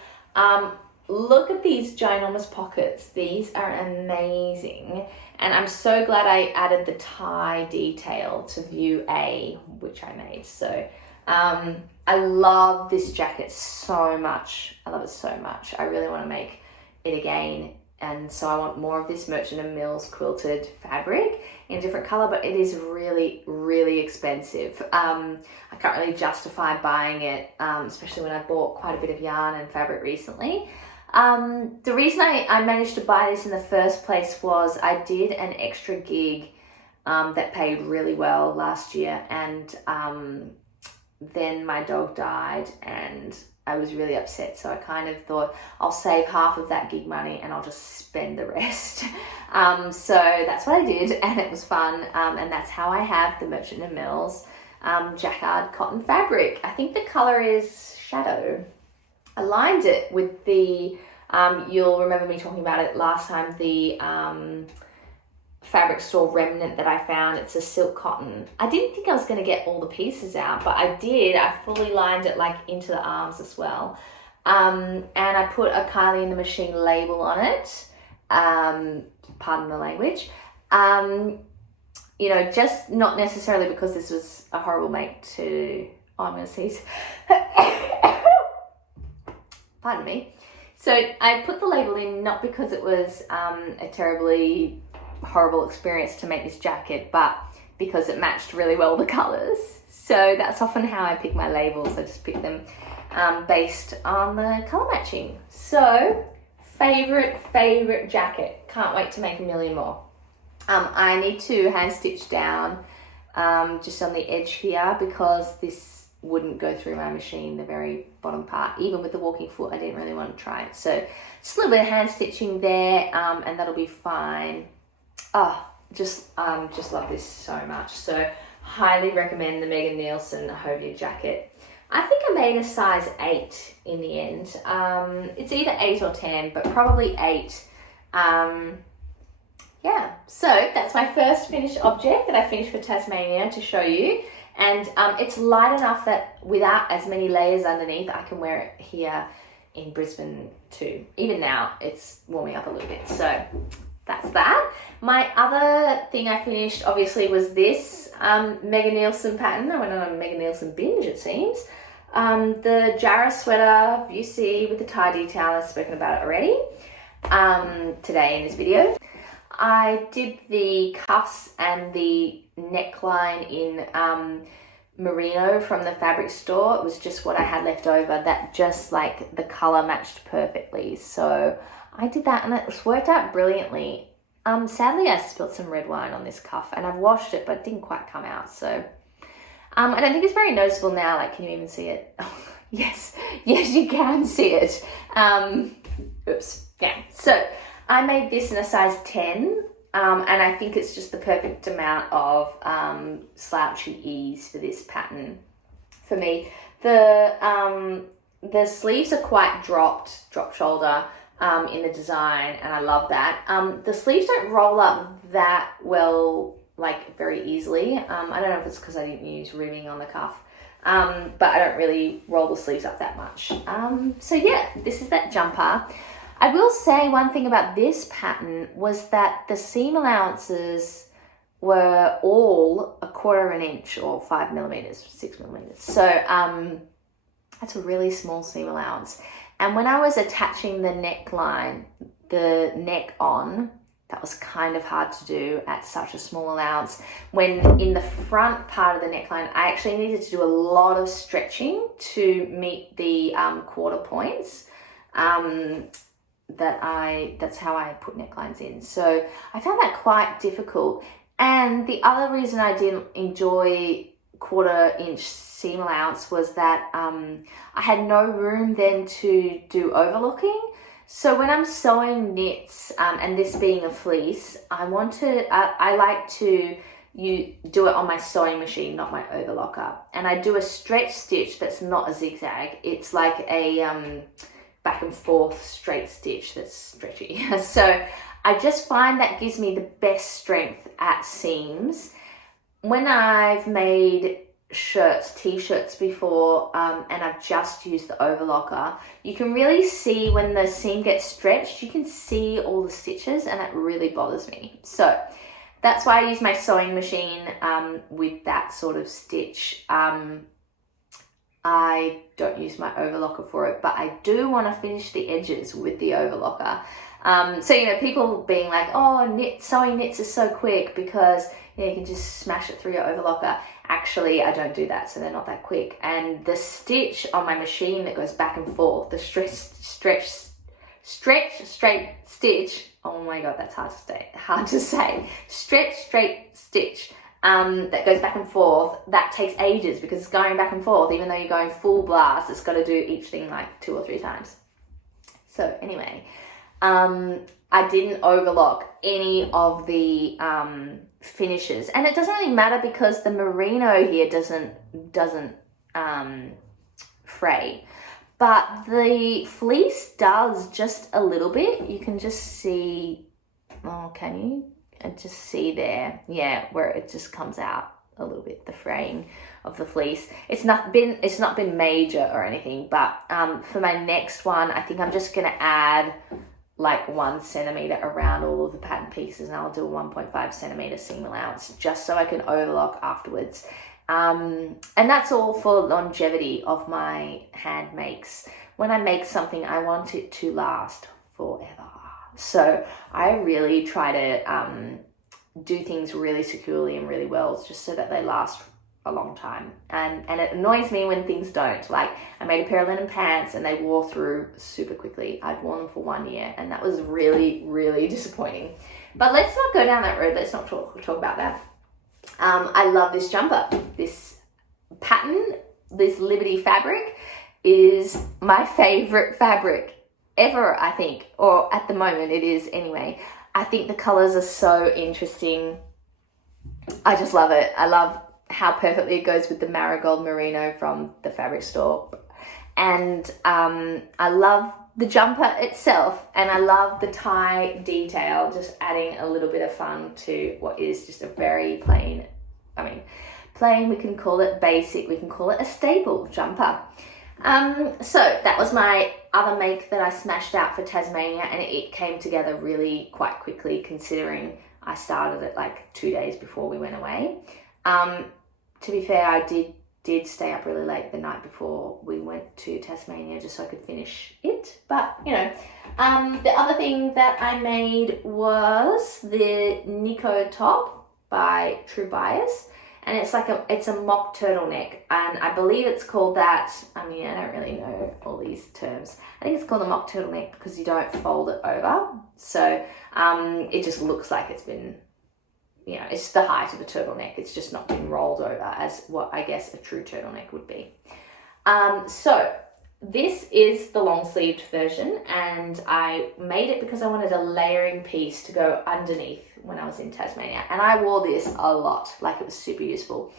Look at these ginormous pockets. These are amazing. And I'm so glad I added the tie detail to view A, which I made. So I love this jacket so much. I love it so much. I really want to make it again. And so I want more of this Merchant & Mills quilted fabric in a different color, but it is really, really expensive. I can't really justify buying it, especially when I bought quite a bit of yarn and fabric recently. The reason I managed to buy this in the first place was I did an extra gig that paid really well last year, and then my dog died and I was really upset, so I kind of thought I'll save half of that gig money and I'll just spend the rest. So that's what I did, and it was fun, and that's how I have the Merchant & Mills jacquard cotton fabric. I think the colour is Shadow. I lined it with the, you'll remember me talking about it last time, the fabric store remnant that I found. It's a silk cotton. I didn't think I was going to get all the pieces out, but I did. I fully lined it like into the arms as well. And I put a Kylie in the Machine label on it. Pardon the language. Just not necessarily because this was a horrible make to, I'm going to sneeze. Pardon me. So I put the label in not because it was a terribly horrible experience to make this jacket, but because it matched really well the colors. So that's often how I pick my labels. I just pick them based on the color matching. So favorite jacket. Can't wait to make a million more. I need to hand stitch down just on the edge here because this wouldn't go through my machine, the very bottom part. Even with the walking foot, I didn't really want to try it. So just a little bit of hand stitching there, and that'll be fine. Oh, just love this so much. So highly recommend the Megan Nielsen Hovia jacket. I think I made a size 8 in the end. It's either 8 or 10, but probably 8. Yeah, so that's my first finished object that I finished for Tasmania to show you. And it's light enough that without as many layers underneath, I can wear it here in Brisbane too. Even now, it's warming up a little bit. So that's that. My other thing I finished, obviously, was this Megan Nielsen pattern. I went on a Megan Nielsen binge, it seems. The Jarrah sweater you see with the tie detail. I've spoken about it already today in this video. I did the cuffs and the neckline in merino from the fabric store. It was just what I had left over that just like the color matched perfectly. So I did that and it worked out brilliantly. Sadly, I spilled some red wine on this cuff and I've washed it, but it didn't quite come out. So I don't think it's very noticeable now. Like, can you even see it? Oh, yes, you can see it. Oops, yeah. So I made this in a size 10, and I think it's just the perfect amount of slouchy ease for this pattern for me. The sleeves are quite drop shoulder in the design, and I love that. The sleeves don't roll up that well, like very easily. I don't know if it's because I didn't use ribbing on the cuff, but I don't really roll the sleeves up that much. So yeah, this is that jumper. I will say one thing about this pattern was that the seam allowances were all 1/4 inch or 5 millimeters, 6 millimeters. So that's a really small seam allowance. And when I was attaching the neckline, the neck on, that was kind of hard to do at such a small allowance. When in the front part of the neckline, I actually needed to do a lot of stretching to meet the quarter points. That's how I put necklines in. So I found that quite difficult. And the other reason I didn't enjoy 1/4 inch seam allowance was that I had no room then to do overlocking. So when I'm sewing knits, and this being a fleece, I like to do it on my sewing machine, not my overlocker. And I do a stretch stitch that's not a zigzag. It's like a back and forth straight stitch that's stretchy. So I just find that gives me the best strength at seams. When I've made shirts, t-shirts before, and I've just used the overlocker, you can really see when the seam gets stretched, you can see all the stitches, and that really bothers me. So that's why I use my sewing machine with that sort of stitch. I don't use my overlocker for it, but I do want to finish the edges with the overlocker. So, people being like, oh, sewing knits is so quick because you can just smash it through your overlocker. Actually, I don't do that, so they're not that quick. And the stitch on my machine that goes back and forth, the stretch straight stitch. Oh my God, that's hard to say. Stretch straight stitch that goes back and forth. That takes ages because it's going back and forth. Even though you're going full blast, it's got to do each thing like 2 or 3 times. So anyway, I didn't overlock any of the finishes, and it doesn't really matter because the merino here doesn't fray, but the fleece does just a little bit. You can just see, can you? And just see there, where it just comes out a little bit, the fraying of the fleece. It's not been major or anything, but for my next one, I think I'm just gonna add like 1 centimeter around all of the pattern pieces, and I'll do a 1.5 centimeter seam allowance just so I can overlock afterwards. And that's all for longevity of my hand makes. When I make something, I want it to last forever. So I really try to do things really securely and really well, just so that they last a long time. And it annoys me when things don't. Like, I made a pair of linen pants and they wore through super quickly. I'd worn them for 1 year, and that was really, really disappointing. But let's not go down that road. Let's not talk about that. I love this jumper. This pattern, this Liberty fabric, is my favorite fabric ever, I think, or at the moment it is anyway. I think the colors are so interesting. I just love it. I love how perfectly it goes with the marigold merino from the fabric store. And I love the jumper itself, and I love the tie detail, just adding a little bit of fun to what is just a very plain, we can call it basic, we can call it a staple jumper. So that was my other make that I smashed out for Tasmania, and it came together really quite quickly considering I started it like 2 days before we went away. To be fair, I did stay up really late the night before we went to Tasmania just so I could finish it. But, the other thing that I made was the Nico top by True Bias. And it's a mock turtleneck, and I believe it's called that. I don't really know all these terms. I think it's called a mock turtleneck because you don't fold it over. So it just looks like it's been, it's the height of a turtleneck. It's just not been rolled over as what I guess a true turtleneck would be. So this is the long sleeved version, and I made it because I wanted a layering piece to go underneath when I was in Tasmania, and I wore this a lot. Like, it was super useful.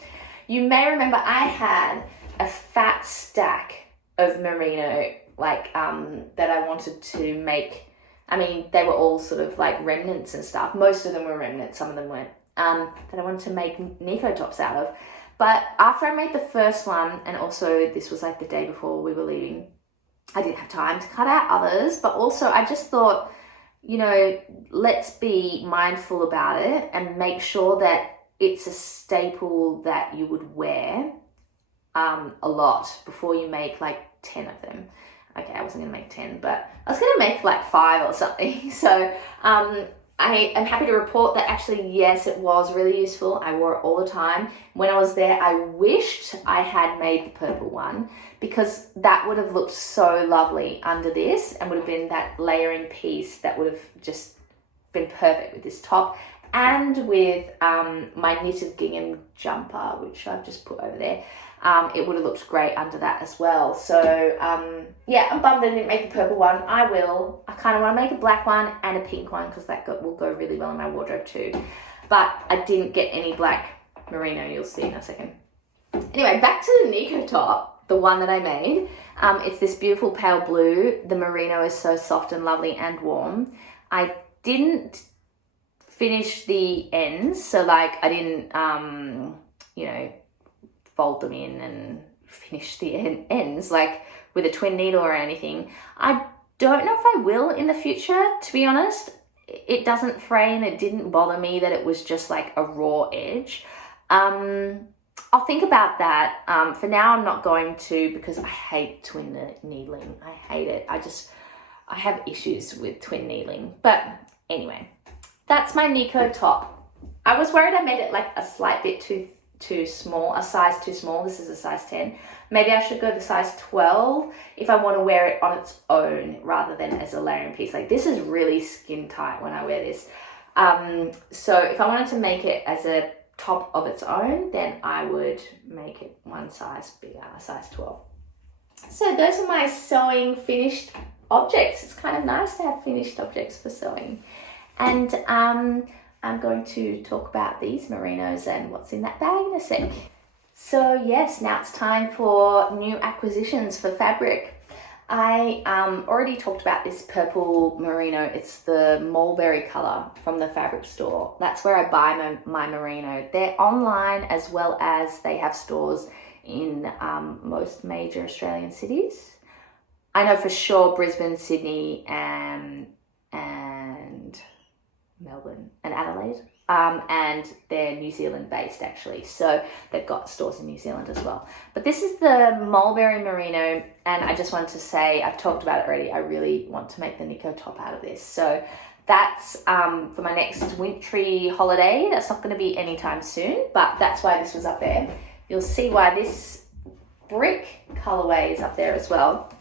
You may remember I had a fat stack of merino that I wanted to make. They were all sort of like remnants and stuff. Most of them were remnants, some of them weren't, that I wanted to make Nico tops out of. But after I made the first one, and also this was like the day before we were leaving, I didn't have time to cut out others, but also I just thought, let's be mindful about it and make sure that it's a staple that you would wear a lot before you make like 10 of them. Okay, I wasn't going to make 10, but I was going to make like 5 or something. So I am happy to report that actually, yes, it was really useful. I wore it all the time. When I was there, I wished I had made the purple one because that would have looked so lovely under this and would have been that layering piece that would have just been perfect with this top and with my knitted gingham jumper, which I've just put over there. It would have looked great under that as well. So yeah, I'm bummed I didn't make the purple one. I will. I kind of want to make a black one and a pink one because that will go really well in my wardrobe too. But I didn't get any black merino. You'll see in a second. Anyway, back to the Nico top, the one that I made. It's this beautiful pale blue. The merino is so soft and lovely and warm. I didn't finish the ends, so like I didn't, you know, fold them in and finish the ends like with a twin needle or anything. I don't know if I will in the future, to be honest. It doesn't fray and it didn't bother me that it was just like a raw edge. I'll think about that. For now, I'm not going to because I hate twin needling. I hate it. I have issues with twin needling. But anyway, that's my Nico top. I was worried I made it like a slight bit too small, a size too small. This is a size 10. Maybe I should go to size 12 if I want to wear it on its own rather than as a layering piece. Like this is really skin tight when I wear this. So if I wanted to make it as a top of its own, then I would make it one size bigger, a size 12. So those are my sewing finished objects. It's kind of nice to have finished objects for sewing. And I'm going to talk about these merinos and what's in that bag in a sec. So yes, now it's time for new acquisitions for fabric. I already talked about this purple merino. It's the mulberry color from the fabric store. That's where I buy my merino. They're online as well as they have stores in most major Australian cities. I know for sure Brisbane, Sydney, and Melbourne and Adelaide, and they're New Zealand based actually, so they've got stores in New Zealand as well. But this is the mulberry merino, and I just wanted to say, I've talked about it already, I really want to make the Nico top out of this. So that's for my next wintry holiday. That's not going to be anytime soon, but that's why this was up there. You'll see why this brick colorway is up there as well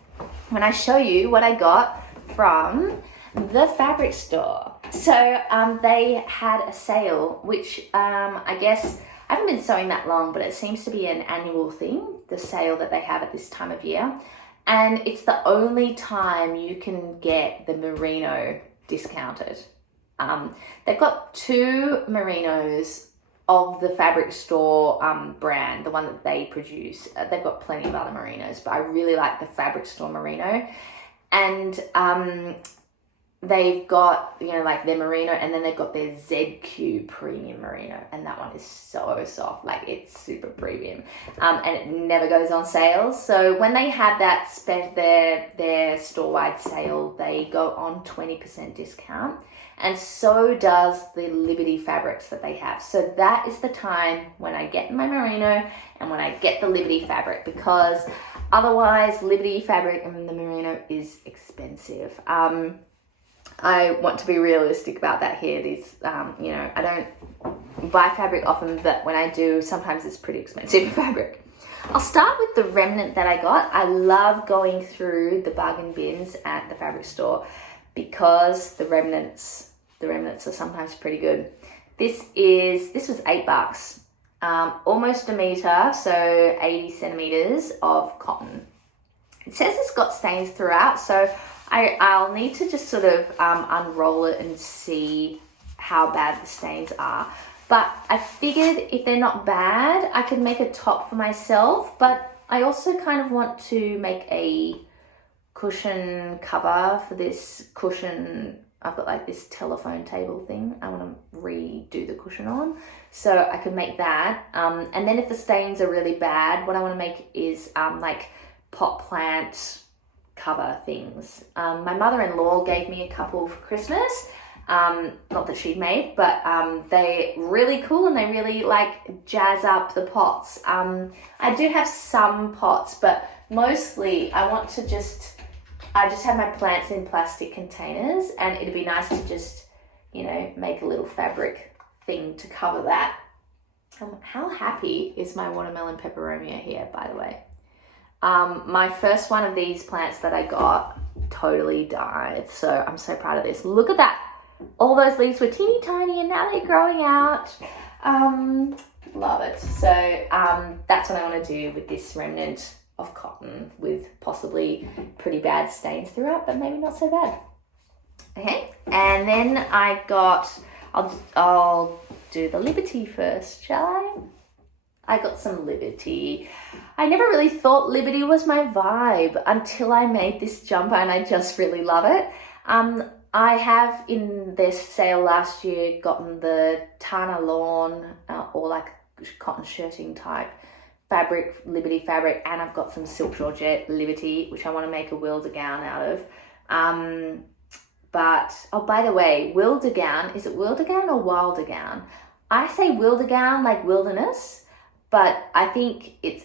when I show you what I got from the fabric store. So they had a sale, which I guess I haven't been sewing that long, but it seems to be an annual thing, the sale that they have at this time of year. And it's the only time you can get the merino discounted. They've got two merinos of the fabric store brand, the one that they produce. They've got plenty of other merinos, but I really like the fabric store merino. And they've got, you know, like their merino, and then they've got their ZQ premium merino, and that one is so soft, like it's super premium, and it never goes on sale. So when they have that their store-wide sale, they go on 20% discount, and so does the Liberty fabrics that they have. So that is the time when I get my merino and when I get the Liberty fabric, because otherwise Liberty fabric and the merino is expensive. I want to be realistic about that here. These, you know, I don't buy fabric often, but when I do, sometimes it's pretty expensive fabric. I'll start with the remnant that I got. I love going through the bargain bins at the fabric store because the remnants are sometimes pretty good. This was $8, almost a meter, so 80 centimeters of cotton. It says it's got stains throughout, so I'll need to just sort of unroll it and see how bad the stains are. But I figured if they're not bad, I could make a top for myself. But I also kind of want to make a cushion cover for this cushion. I've got like this telephone table thing I want to redo the cushion on. So I could make that. And then if the stains are really bad, what I want to make is like pot plant cover things. My mother-in-law gave me a couple for Christmas, not that she'd made, but they're really cool and they really like jazz up the pots. I do have some pots, but mostly I just have my plants in plastic containers, and it'd be nice to just you know, make a little fabric thing to cover that. How happy is my watermelon peperomia here, by the way? My first one of these plants that I got totally died, so I'm so proud of this. Look at that. All those leaves were teeny tiny and now they're growing out. Love it. So that's what I want to do with this remnant of cotton with possibly pretty bad stains throughout, but maybe not so bad. Okay, and then I got, I'll do the Liberty first, shall I got some Liberty. I never really thought Liberty was my vibe until I made this jumper, and I just really love it. I have, in this sale last year, gotten the Tana Lawn or like cotton shirting type fabric, Liberty fabric, and I've got some Silk Georgette Liberty, which I want to make a wilder gown out of. But, oh, by the way, wilder gown, is it wilder gown or wilder gown? I say wilder gown like wilderness, but I think it's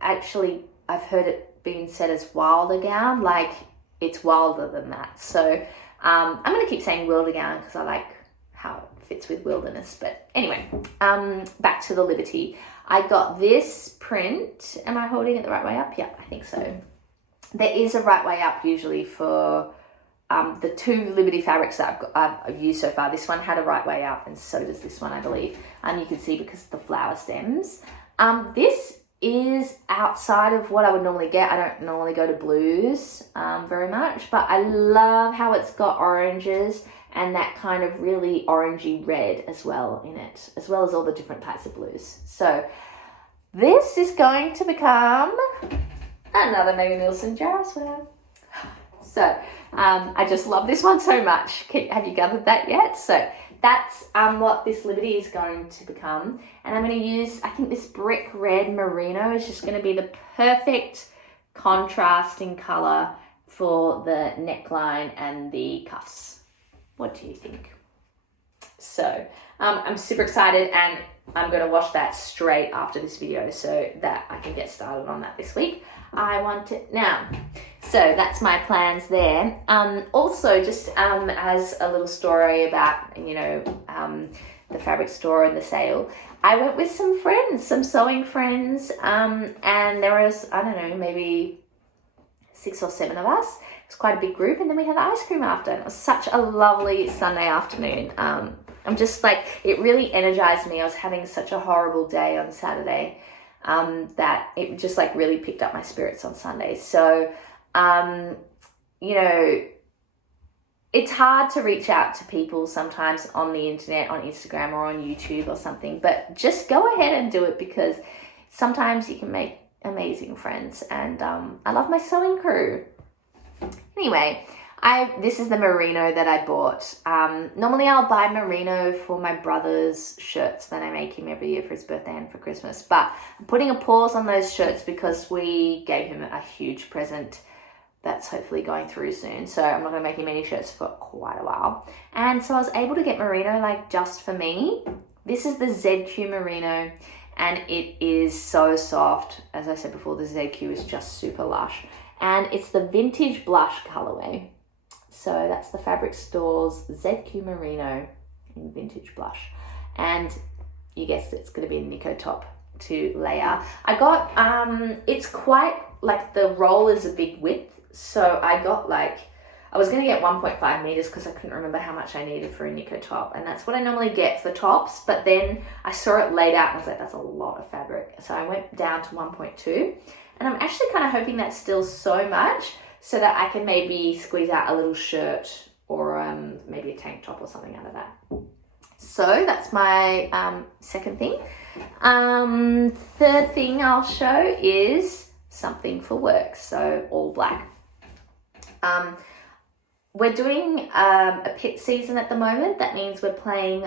actually, I've heard it being said as wilder gown, like it's wilder than that. So I'm going to keep saying wilder gown because I like how it fits with wilderness. But anyway, back to the Liberty. I got this print. Am I holding it the right way up? Yeah, I think so. There is a right way up usually for the two Liberty fabrics that I've used so far. This one had a right way up, and so does this one, I believe. You can see because of the flower stems. This is outside of what I would normally get. I don't normally go to blues very much, but I love how it's got oranges and that kind of really orangey red as well in it, as well as all the different types of blues. So this is going to become another Megan Nielsen jar sweater. So I just love this one so much. Have you gathered that yet? So that's what this Liberty is going to become. And I'm going to use, I think this brick red merino is just going to be the perfect contrasting color for the neckline and the cuffs. What do you think? So I'm super excited, and I'm going to watch that straight after this video so that I can get started on that this week. I want it now. So that's my plans there. Also, just as a little story about, you know, the fabric store and the sale, I went with some friends, some sewing friends, and there was, I don't know, maybe 6 or 7 of us. It's quite a big group, and then we had ice cream after, and it was such a lovely Sunday afternoon. I'm just like, it really energized me. I was having such a horrible day on Saturday that it just like really picked up my spirits on Sunday. So, you know, it's hard to reach out to people sometimes on the internet, on Instagram or on YouTube or something, but just go ahead and do it, because sometimes you can make amazing friends, and I love my sewing crew. Anyway, this is the merino that I bought. Normally I'll buy merino for my brother's shirts that I make him every year for his birthday and for Christmas, but I'm putting a pause on those shirts because we gave him a huge present that's hopefully going through soon, so I'm not going to make him any shirts for quite a while. And so I was able to get merino like just for me. This is the ZQ merino, and it is so soft. As I said before, the ZQ is just super lush, and it's the vintage blush colorway. So that's the Fabric Store's ZQ Merino in vintage blush. And you guessed it, it's going to be a Nico top to layer. I got, it's quite, like the roll is a big width. So I got like, I was going to get 1.5 meters because I couldn't remember how much I needed for a Nico top. And that's what I normally get for tops. But then I saw it laid out and I was like, that's a lot of fabric. So I went down to 1.2. And I'm actually kind of hoping that's still so much, so that I can maybe squeeze out a little shirt or maybe a tank top or something out of that. So that's my second thing. Third thing I'll show is something for work, so all black. We're doing a pit season at the moment. That means we're playing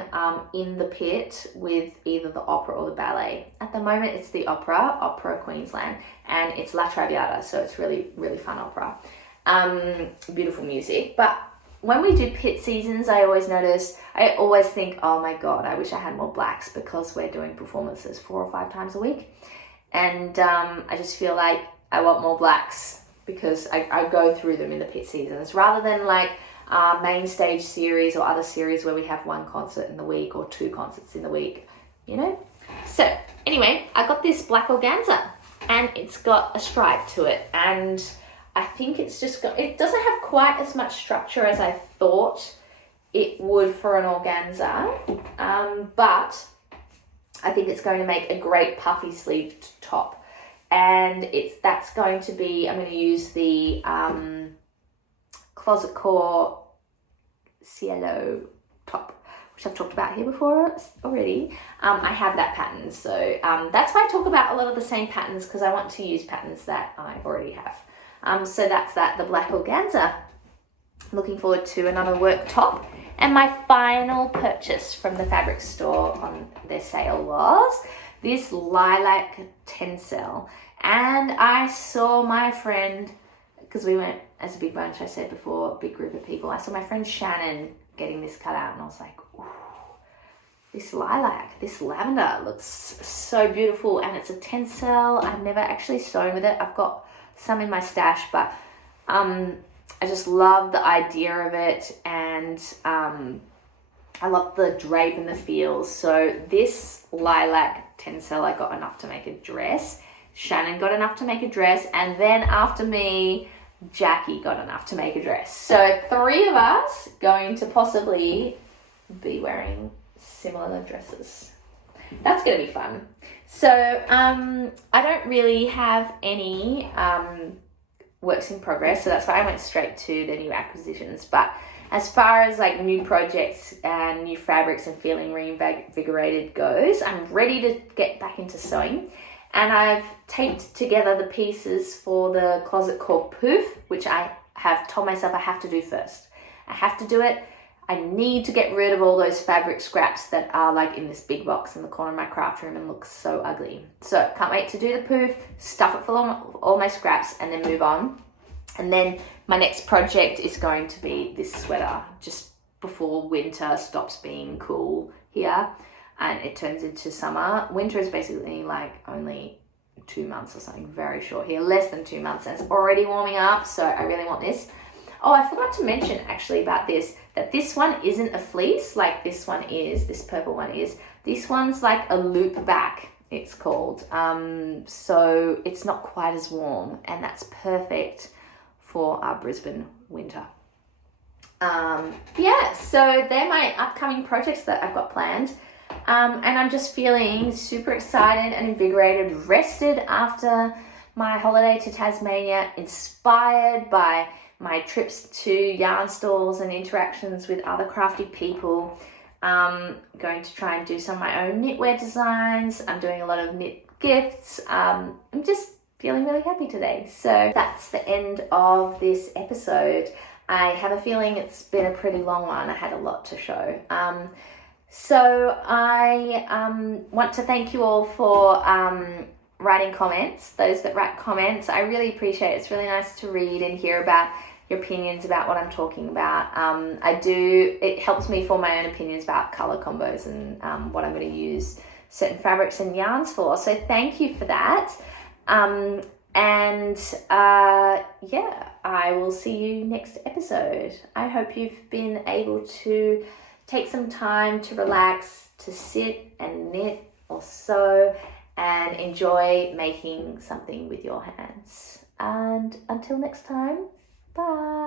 in the pit with either the opera or the ballet. At the moment, it's the Opera Queensland, and it's La Traviata, so it's really, really fun opera. Beautiful music. But when we do pit seasons, I always think, oh my God, I wish I had more blacks, because we're doing performances 4 or 5 times a week. And I just feel like I want more blacks, because I go through them in the pit seasons, rather than like main stage series or other series where we have one concert in the week or 2 concerts in the week, you know. So anyway, I got this black organza and it's got a stripe to it, and I think it's just got, it doesn't have quite as much structure as I thought it would for an organza, but I think it's going to make a great puffy sleeved top. And that's going to be, I'm going to use the Closet Core Cielo top, which I've talked about here before already. I have that pattern, so that's why I talk about a lot of the same patterns, because I want to use patterns that I already have. So that's that, the black organza. Looking forward to another work top. And my final purchase from the fabric store on their sale was this lilac tencel. And I saw my friend, because we went as a big bunch, I said before, big group of people, I saw my friend Shannon getting this cut out, and I was like, ooh, this lilac, this lavender looks so beautiful, and it's a tencel. I've never actually sewn with it. I've got some in my stash, but I just love the idea of it, and I love the drape and the feels. So this lilac tencel, I got enough to make a dress. Shannon got enough to make a dress, and then after me, Jackie got enough to make a dress. So 3 of us going to possibly be wearing similar dresses. That's going to be fun. So I don't really have any works in progress, so that's why I went straight to the new acquisitions. But as far as like new projects and new fabrics and feeling reinvigorated goes, I'm ready to get back into sewing. And I've taped together the pieces for the Closet Core poof, which I have told myself I have to do first. I have to do it. I need to get rid of all those fabric scraps that are like in this big box in the corner of my craft room and look so ugly. So can't wait to do the poof, stuff it full of all my scraps, and then move on. And then my next project is going to be this sweater just before winter stops being cool here and it turns into summer. Winter is basically like only 2 months or something, very short here, less than 2 months, and it's already warming up, so I really want this. Oh, I forgot to mention actually about this, that this one isn't a fleece like this one is, this purple one is. This one's like a loop back, it's called. So it's not quite as warm, and that's perfect for our Brisbane winter. Yeah, so they're my upcoming projects that I've got planned. And I'm just feeling super excited and invigorated, rested after my holiday to Tasmania, inspired by my trips to yarn stalls and interactions with other crafty people. Going to try and do some of my own knitwear designs. I'm doing a lot of knit gifts. I'm just feeling really happy today. So that's the end of this episode. I have a feeling it's been a pretty long one. I had a lot to show. So I want to thank you all for writing comments, those that write comments. I really appreciate it. It's really nice to read and hear about your opinions about what I'm talking about. It helps me form my own opinions about colour combos and what I'm going to use certain fabrics and yarns for. So thank you for that. Yeah, I will see you next episode. I hope you've been able to take some time to relax, to sit and knit or sew and enjoy making something with your hands. And until next time, bye.